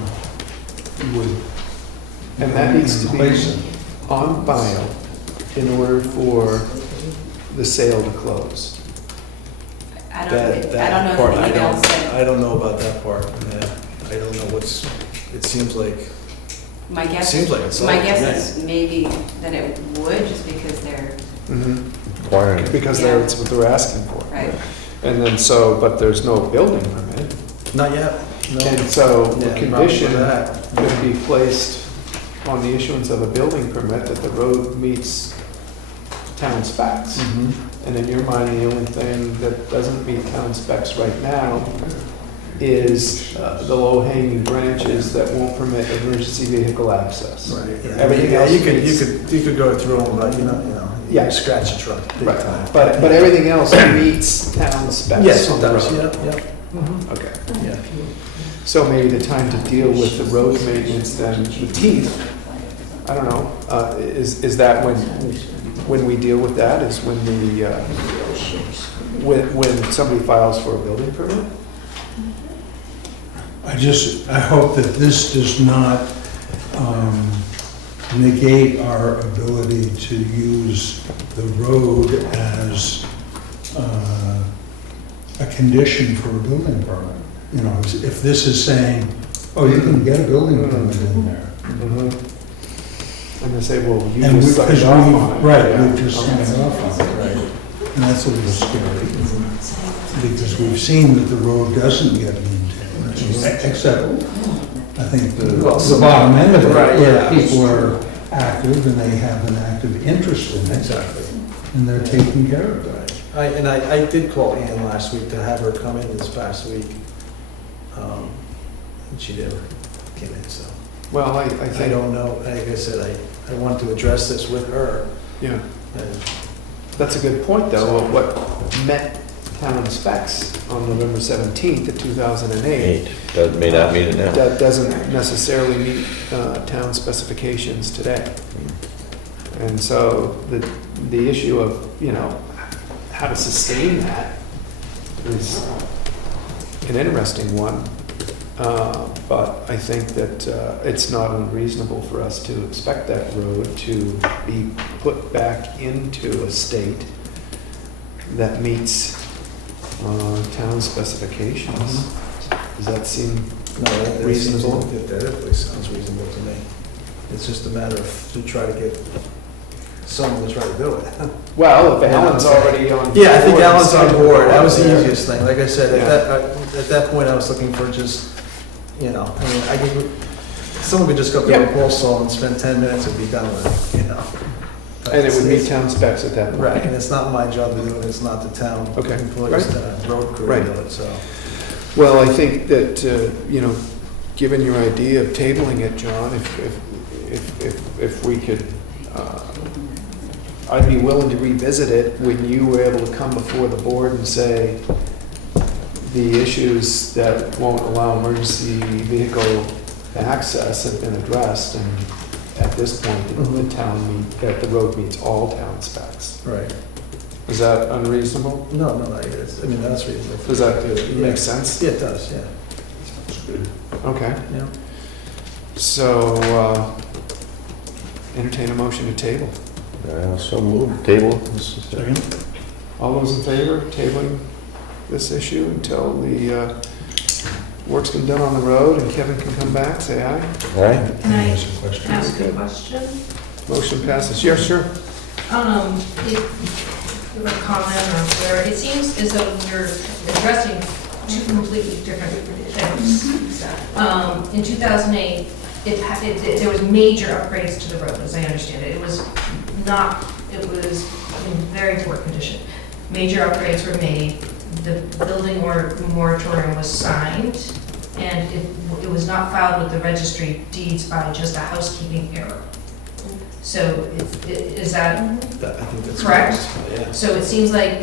would. And that needs to be replace it. on file in order for the sale to close. I don't know part, if the email said, I don't know about that part, yeah. I don't know it seems like, my guess, seems like it's my all- guess is maybe that it would, just because they're, Requiring it. Because that's what they're asking for. right. And then so, but there's no building permit. not yet, no. And so the Yeah, condition probably that. could be placed on the issuance of a building permit that the road meets town specs. Mhm. And in your mind, the only thing that doesn't meet town specs right now is the low-hanging branches that won't permit emergency vehicle access. Right, yeah. Everything Yeah, else you could, meets- you could go through them, but you know, Yeah. you scratch a truck big Right, time. but everything else meets town specs. Yes, on it the does, road. yeah, yeah, Okay. yeah. So maybe the time to deal with the road maintenance, then the teeth, I don't know, is that when we deal with that, is when the, when somebody files for a building permit? I hope that this does not negate our ability to use the road as a condition for a building permit. You know, if this is saying, oh, you can get a building permit in there. And they say, well, you And just signed off on it. right, Yeah. we've just Okay. signed off on it, right? And that's a little scary, because we've seen that the road doesn't get maintained, except, I think, the bottom end of it, Right, where yeah. people are active and they have an active interest in it, Exactly. and they're taking care of it. Right. I did call Ann last week to have her come in this past week. And she never came in, so. Well, I I think, don't know, like I said, I wanted to address this with her. yeah, And that's a good point, though, of what met town specs on November 17th of 2008. That may not mean it now. That doesn't necessarily meet town specifications today. And so the issue of, you know, how to sustain that is an interesting one. But I think that it's not unreasonable for us to expect that road to be put back into a state that meets town specifications. Does that seem no, that reasonable? That definitely sounds reasonable to me. It's just a matter of to try to get someone to try to do it. Well, if Alan's already on. Yeah, I think board, Alan's on board. That was the yeah. easiest thing. Like I said, Yeah. at that point, I was looking for just, you know, I mean, Someone could just go up there with a Yeah. pole saw and spend 10 minutes and be done with it, you know? And it would meet town specs at that point. Right, and it's not my job to do it, it's not the town Okay, employees, right. road crew Right. to do it, so. Well, I think that, given your idea of tabling it, John, if we could, I'd be willing to revisit it when you were able to come before the board and say the issues that won't allow emergency vehicle access have been addressed, and at this point, the road meets all town specs. Right. Is that unreasonable? No, I mean, that's reasonable. Does that Yeah. make sense? Yeah, it does, yeah. Okay. Yeah. So, entertain a motion to table. So move, table. Second? All those in favor of tabling this issue until the work's been done on the road and Kevin can come back, say aye. All right? Can I Ask a question. ask a question? Motion passes. Yeah, sure. If a comment or whatever, it seems as though you're addressing two completely different things. In 2008, there was major upgrades to the road, as I understand it. It was in very poor condition. Major upgrades were made, the building moratorium was signed, and it was not filed with the registry of deeds by just a housekeeping error. So is that I think that's correct? Yeah. So it seems like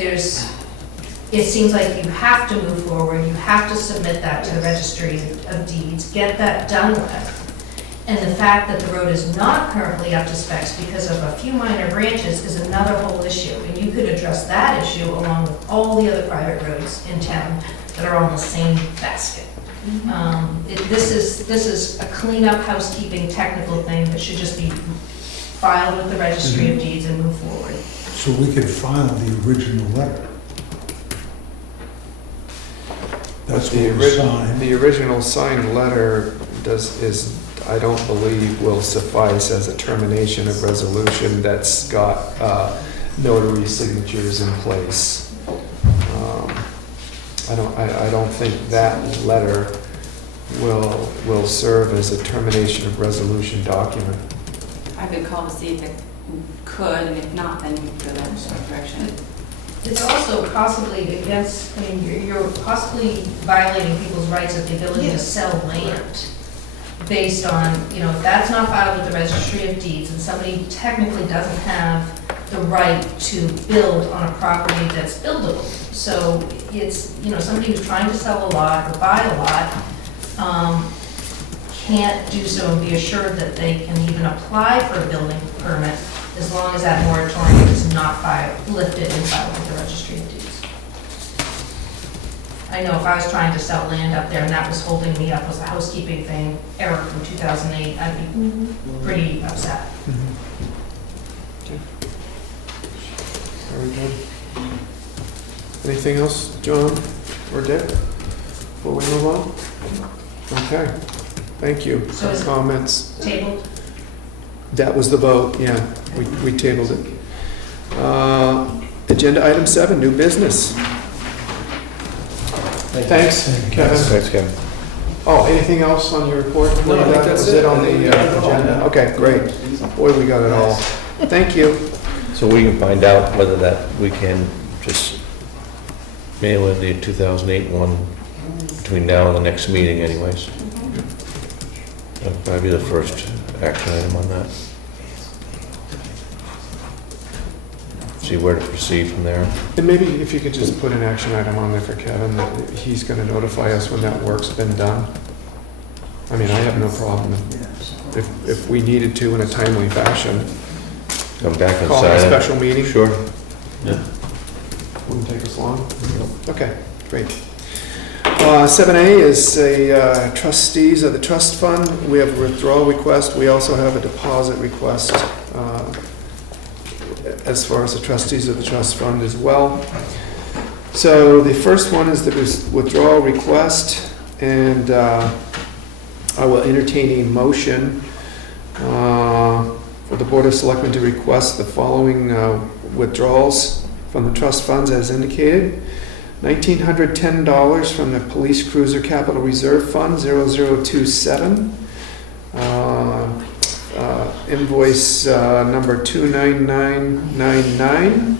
you have to move forward, you have to submit that to the registry of deeds, get that done with. And the fact that the road is not currently up to specs because of a few minor branches is another whole issue. And you could address that issue along with all the other private roads in town that are on the same basket. This is a cleanup housekeeping technical thing that should just be filed with the registry of deeds and move forward. So we could file the original letter. That's what we signed. The original signed letter I don't believe will suffice as a termination of resolution that's got notary signatures in place. I don't think that letter will serve as a termination of resolution document. I could call to see if it could, and if not, then we could go that direction. It's also possibly against, you're possibly violating people's rights of the ability to sell land based on, if that's not filed with the registry of deeds and somebody technically doesn't have the right to build on a property that's buildable. So it's, somebody who's trying to sell a lot or buy a lot can't do so and be assured that they can even apply for a building permit as long as that moratorium is not lifted and filed with the registry of deeds. I know if I was trying to sell land up there and that was holding me up as a housekeeping thing, error from 2008, I'd be pretty upset. Okay. Very good. Anything else, John or Dick, before we move on? Okay, thank you So for is it comments. tabled? That was the vote, yeah, we tabled it. Agenda item 7, new business. Thanks, Kevin. Thanks, Kevin. Oh, anything else on your report? No, I think that's Was it. on the agenda? Okay, great. Boy, we got it all. Thank you. So we can find out whether that we can just mail in the 2008 one between now and the next meeting anyways. That'll probably be the first action item on that. See where to proceed from there. And maybe if you could just put an action item on there for Kevin, that he's going to notify us when that work's been done. I mean, I have no problem if we needed to in a timely fashion. Come back and Call sign a it. special meeting. Sure. Yeah. Wouldn't take us long. Okay, great. 7A is a trustees of the trust fund. We have a withdrawal request. We also have a deposit request as far as the trustees of the trust fund as well. So the first one is the withdrawal request, and I will entertain a motion for the Board of Selectmen to request the following withdrawals from the trust funds as indicated. $1,910 from the Police Cruiser Capital Reserve Fund 0027. invoice number 29999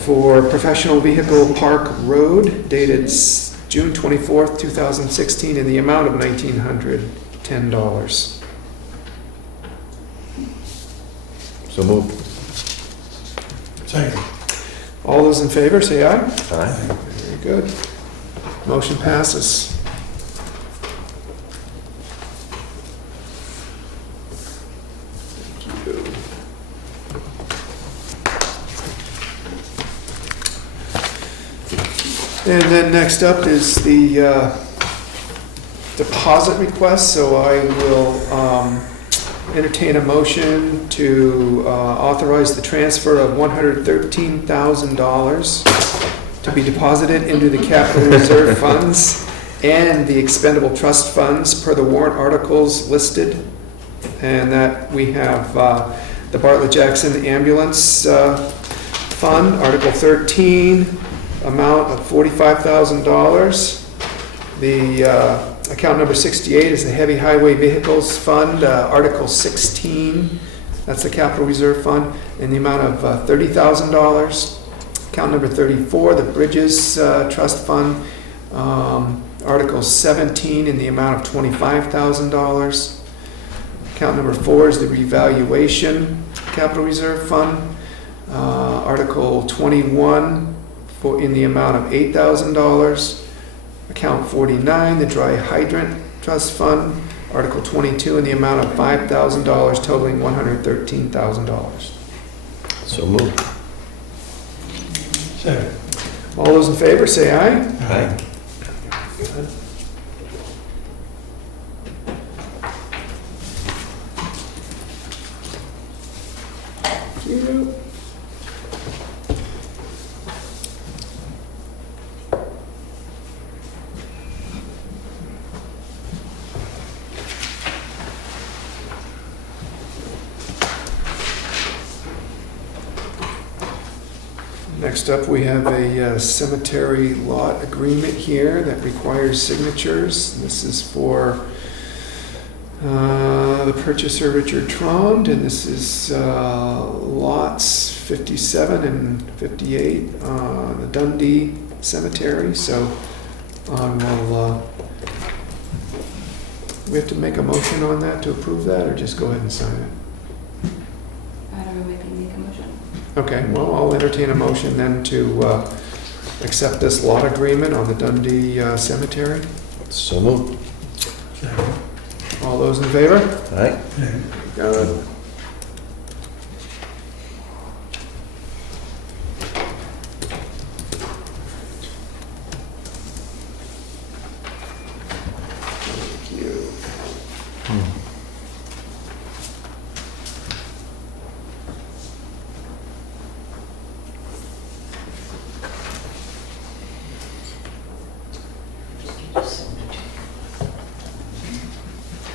for Professional Vehicle Park Road dated June 24th, 2016, in the amount of $1,910. So moved. Second. All those in favor, say aye. Aye. Very good. Motion passes. Thank you. And then next up is the deposit request, so I will entertain a motion to authorize the transfer of $113,000 to be deposited into the capital reserve funds and the expendable trust funds per the warrant articles listed. And that we have the Bartlett Jackson Ambulance Fund, Article 13, amount of $45,000. The account number 68 is the Heavy Highway Vehicles Fund, Article 16, that's the Capital Reserve Fund, in the amount of $30,000. Account number 34, the Bridges Trust Fund, Article 17, in the amount of $25,000. Account number 4 is the Revaluation Capital Reserve Fund, Article 21, in the amount of $8,000. Account 49, the Dry Hydrant Trust Fund, Article 22, in the amount of $5,000, totaling $113,000. So moved. Second. All those in favor, say aye. Aye. Good. Thank you. Next up, we have a cemetery lot agreement here that requires signatures. This is for the purchaser, Richard Trond, and this is lots 57 and 58 on the Dundee Cemetery. So we'll, we have to make a motion on that to approve that, or just go ahead and sign it? I don't know, maybe make a motion. Okay, well, I'll entertain a motion then to accept this lot agreement on the Dundee Cemetery. So moved. Second. All those in favor? Aye. Good.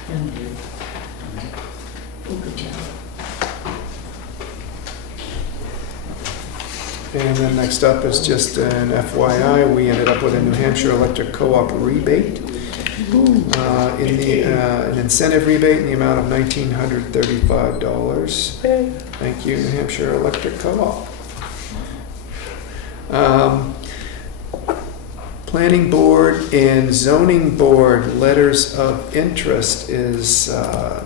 Thank you. And then next up is just an FYI, we ended up with a New Hampshire Electric Co-op rebate, an incentive rebate in the amount of $1,935. Thank you, New Hampshire Electric Co-op. Planning Board and Zoning Board letters of interest is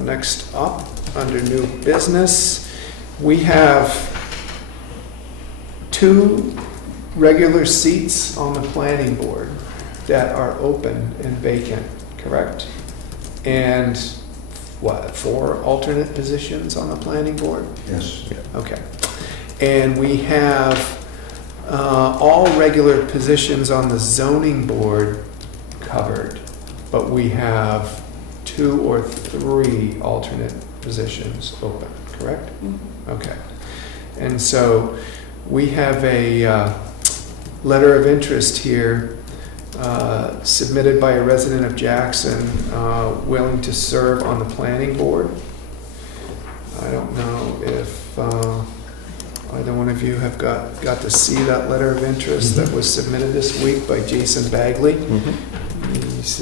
next up under new business. We have 2 regular seats on the planning board that are open and vacant, correct? And what, 4 alternate positions on the planning board? Yes. Okay. And we have all regular positions on the zoning board covered, but we have 2 or 3 alternate positions open, correct? Mm-hmm. Okay. And so we have a letter of interest here submitted by a resident of Jackson willing to serve on the planning board. I don't know if either one of you have got to see that letter of interest that was submitted this week by Jason Bagley. He's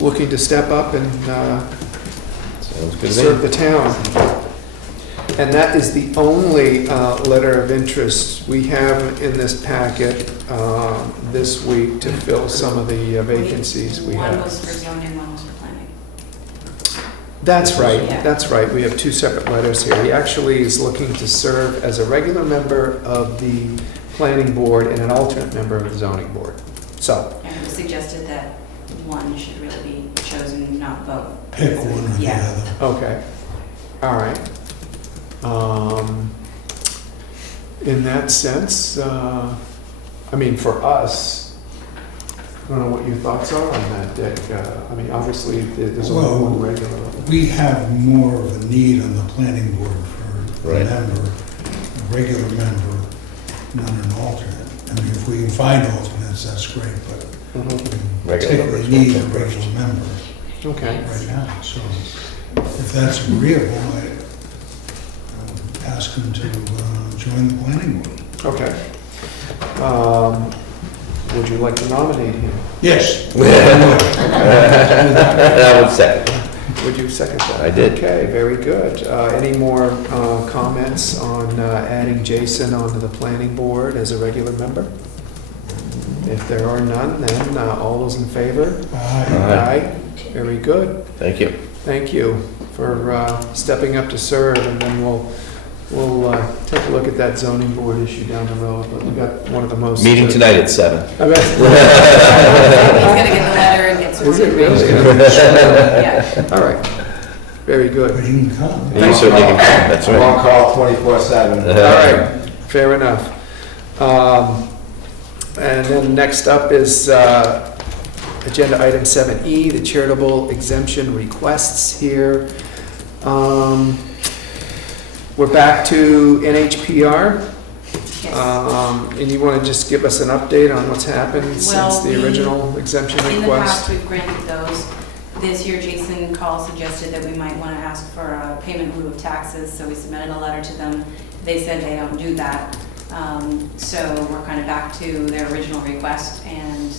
looking to step up and Sounds good to serve me. the town. And that is the only letter of interest we have in this packet this week to fill some of the vacancies we One was have. for zoning, one was for planning. That's right, Yeah. that's right. We have two separate letters here. He actually is looking to serve as a regular member of the planning board and an alternate member of the zoning board. So, And it was suggested that one should really be chosen, not both. Pick one or the Yeah. other. okay, all right. In that sense, I mean, for us, I don't know what your thoughts are on that, Dick. I mean, obviously, there's only Well, one regular. We have more of a need on the planning board for a Right. member, a regular member, not an alternate. I mean, if we can find alternates, that's great, but Mhm. we Regular particularly members need a will come first. regular member Okay, right now. So if that's agreeable, I would ask him to join the planning board. okay. Would you like to nominate him? Yes. I would second. Would you second that? I did. Okay, very good. Any more comments on adding Jason onto the planning board as a regular member? If there are none, then all those in favor? Aye. Very good. Thank you. Thank you for stepping up to serve, and then we'll take a look at that zoning board issue down the road. But we got one of the most... Meeting tonight at 7. I bet. He's gonna get the letter and get sworn Is it in. really? Yeah. All right, very good. But he can come. You certainly can, that's I'm on right. call 24/7. All right, fair enough. And then next up is agenda item 7E, the charitable exemption requests here. We're back to NHPR. Yes. And you want to just give us an update on what's happened Well, since the we- original exemption In the past, request? we've granted those. This year, Jason Call suggested that we might want to ask for a payment in lieu of taxes, so we submitted a letter to them. They said they don't do that. So we're kind of back to their original request, and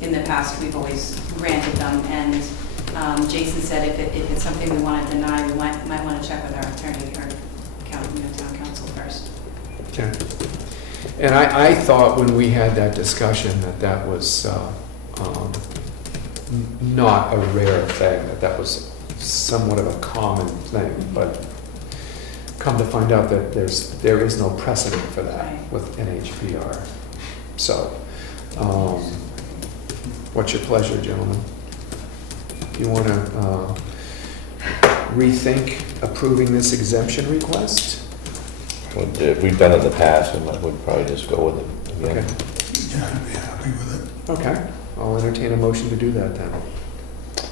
in the past, we've always granted them. And Jason said if it's something we want to deny, we might want to check with our attorney or town council first. Okay. And I thought when we had that discussion that was not a rare thing, that was somewhat of a common thing, but come to find out that there is no precedent for that Right. with NHPR. So, what's your pleasure, gentlemen? You want to rethink approving this exemption request? If we've done it in the past, we'd probably just go with it Okay. again. Yeah, I'd be happy with it. Okay, I'll entertain a motion to do that then.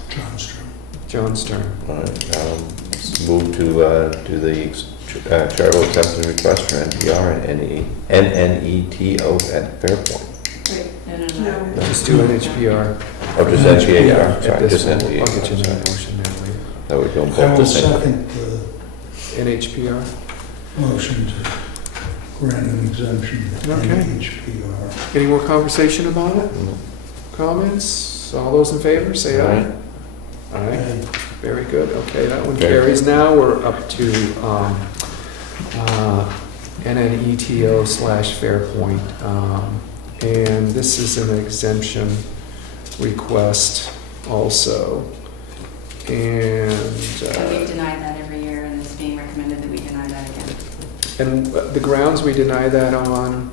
John Stern. John Stern. All right, let's move to do the charitable exemption request for NPR and NNETO at Fairpoint. Wait, no. Just do NHPR. Oh, just NPR, At sorry, this just point. NPR. I'll get you sorry. that motion now, That would go I both will the same. second the NHPR. motion to grant an exemption to Okay. NHPR. Any more conversation about it? No. Comments? All those in favor, say aye. Aye. Aye. Very good. Okay, that one Okay. carries. Now we're up to NNETO/Fairpoint. And this is an exemption request also. And, And we've denied that every year, and it's being recommended that we deny that again. and the grounds we deny that on,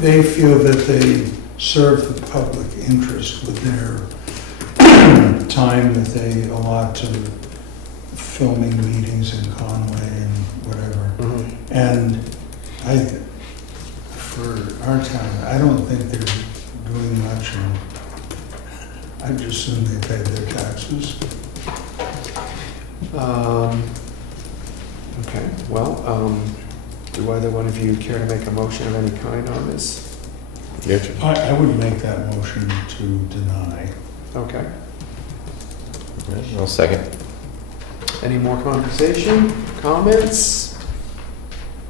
They feel that they serve the public interest with their time that they allot to filming meetings in Conway and whatever. And for our town, I don't think they're doing much, and I just assume they pay their taxes. Okay, well, do either one of you care to make a motion of any kind on this? Your turn. I would make that motion to deny. Okay. Yeah, I'll second. Any more conversation, comments?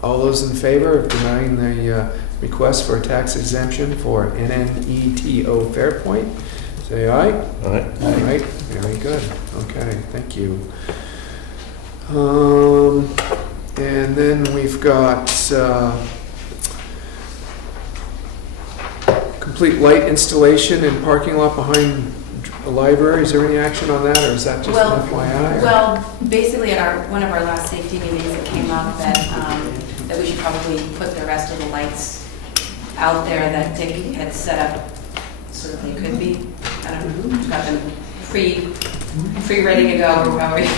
All those in favor of denying the request for a tax exemption for NNETO Fairpoint. Say aye. All right. All right, very good. Okay, thank you. And then we've got complete light installation in parking lot behind the library. Is there any action on that, or is that just an FYI? Well, basically at one of our last safety meetings, it came up that, that we should probably put the rest of the lights out there that Dick had set up so that they could be, I don't know, got them ready to go, or however.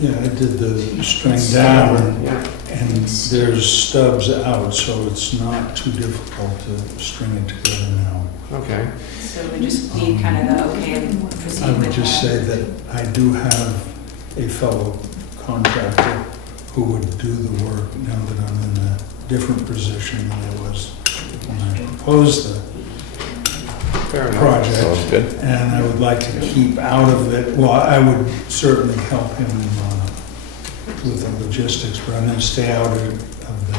Yeah, I did the string down, Yeah. and there's stubs out, so it's not too difficult to string it together now. Okay. So we just need kind of the okay and proceed I with would just that. say that I do have a fellow contractor who would do the work now that I'm in a different position than I was when I proposed the Fair enough. project. Sounds good. And I would like to keep out of it, well, I would certainly help him with the logistics, but I'm going to stay out of the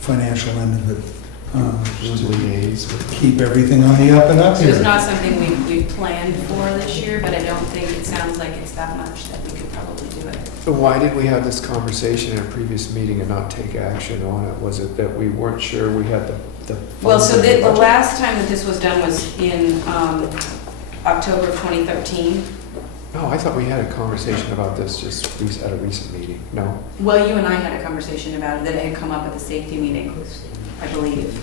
financial end of it. Just to Liaise with- keep everything on the up and up So it's here. not something we planned for this year, but I don't think it sounds like it's that much that we could probably do it. So why did we have this conversation in a previous meeting and not take action on it? Was it that we weren't sure we had the Well, so funds in the budget? last time that this was done was in October of 2013. No, I thought we had a conversation about this just at a recent meeting. No? Well, you and I had a conversation about it, that it had come up at the safety meeting, I believe.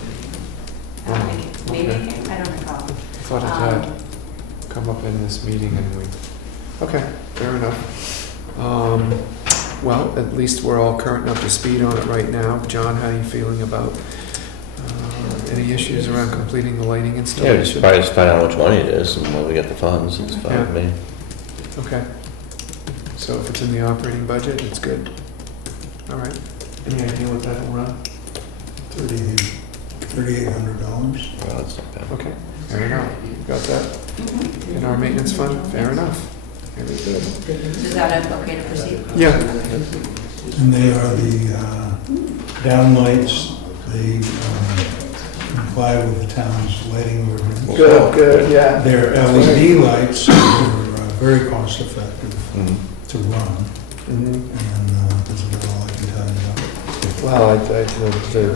I don't think, maybe, I don't recall. I thought it had come up in this meeting and we, okay, fair enough. Well, at least we're all current and up to speed on it right now. John, how are you feeling about any issues around completing the lighting Yeah, installation? just probably just find out how much money it is, and when we get the funds, it's fine with me. Okay. So if it's in the operating budget, it's good. All right. Any idea what that'll run? $3,800. Well, that's not bad. Okay, fair enough. Got that? In our maintenance fund? Fair enough. Very good. Is that okay to proceed? Yeah. And they are the downlights, they comply with the town's lighting ordinance. Good, yeah. They're LED lights, so they're very cost effective Mhm. to run, Mhm. and that's about all I can tell you about it. Well,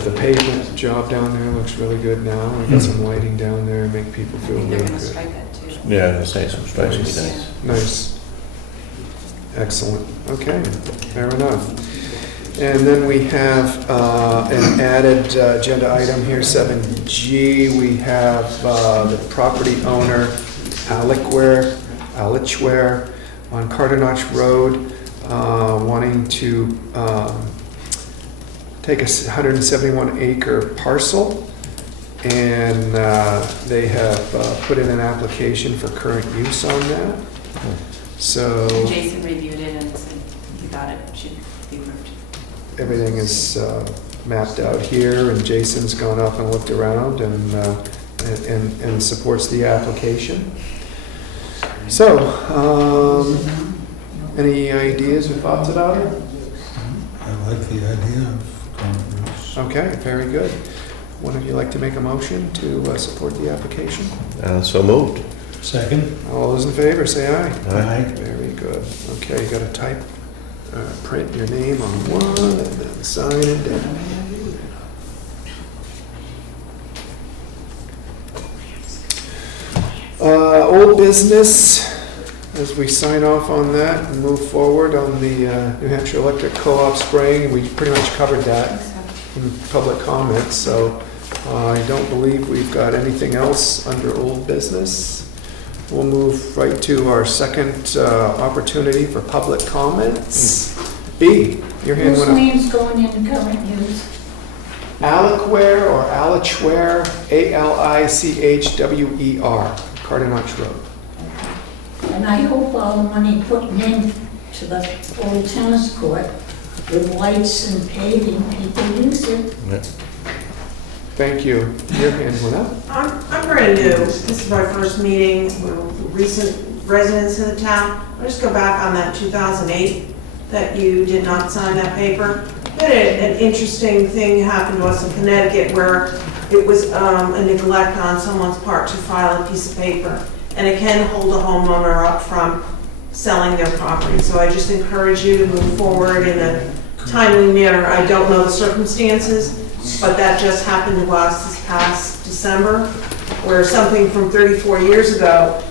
the pavement job down there looks really good now. We've got some lighting down there, make people I feel think they're really gonna good. strike that too. Yeah, I was gonna say, some stripes would be nice. Nice. Excellent. Okay, fair enough. And then we have an added agenda item here, 7G. We have the property owner, Alicware on Carter Notch Road, wanting to take a 171 acre parcel. And they have put in an application for current use on that. So Jason reviewed it and said he thought it should be moved. everything is mapped out here, and Jason's gone up and looked around and supports the application. So, any ideas or thoughts about it? I like the idea of current use. Okay, very good. One of you like to make a motion to support the application? So moved. Second? All those in favor, say aye. Aye. Very good. Okay, you gotta type, print your name on one and then sign it down. Old business, as we sign off on that and move forward on the New Hampshire Electric Co-op spraying, we pretty much covered that in public comments, so I don't believe we've got anything else under old business. We'll move right to our second opportunity for public comments. B, your hand Whose went up. name's going into current use? Alicware or Alichware, Alichwer, Carter Notch Road. And I hope all the money put into the old tennis court with lights and paving, people use it. Yeah. Thank you. Your hand went up. I'm brand new. This is my first meeting. We're recent residents of the town. I'll just go back on that 2008 that you did not sign that paper. We had an interesting thing happen to us in Connecticut where it was a neglect on someone's part to file a piece of paper. And it can hold a homeowner up from selling their property. So I just encourage you to move forward in a timely manner. I don't know the circumstances, but that just happened to us this past December, where something from 34 years ago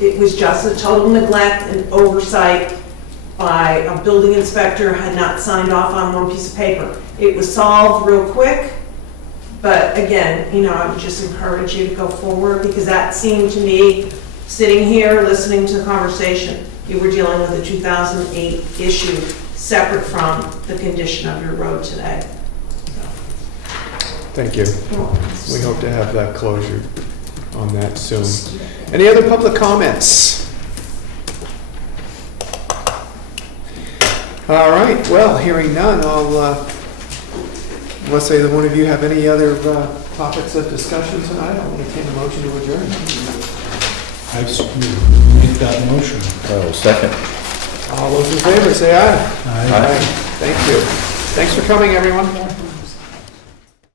it was just a total neglect and oversight by a building inspector, had not signed off on one piece of paper. It was solved real quick, but again, I would just encourage you to go forward, because that seemed to me, sitting here, listening to the conversation, you were dealing with a 2008 issue separate from the condition of your road today. Thank you. We hope to have that closure on that soon. Any other public comments? All right, well, hearing none, unless either one of you have any other topics of discussion tonight, I'll entertain a motion to adjourn. I make that motion. Oh, second. All those in favor, say aye. Aye. Thank you. Thanks for coming, everyone.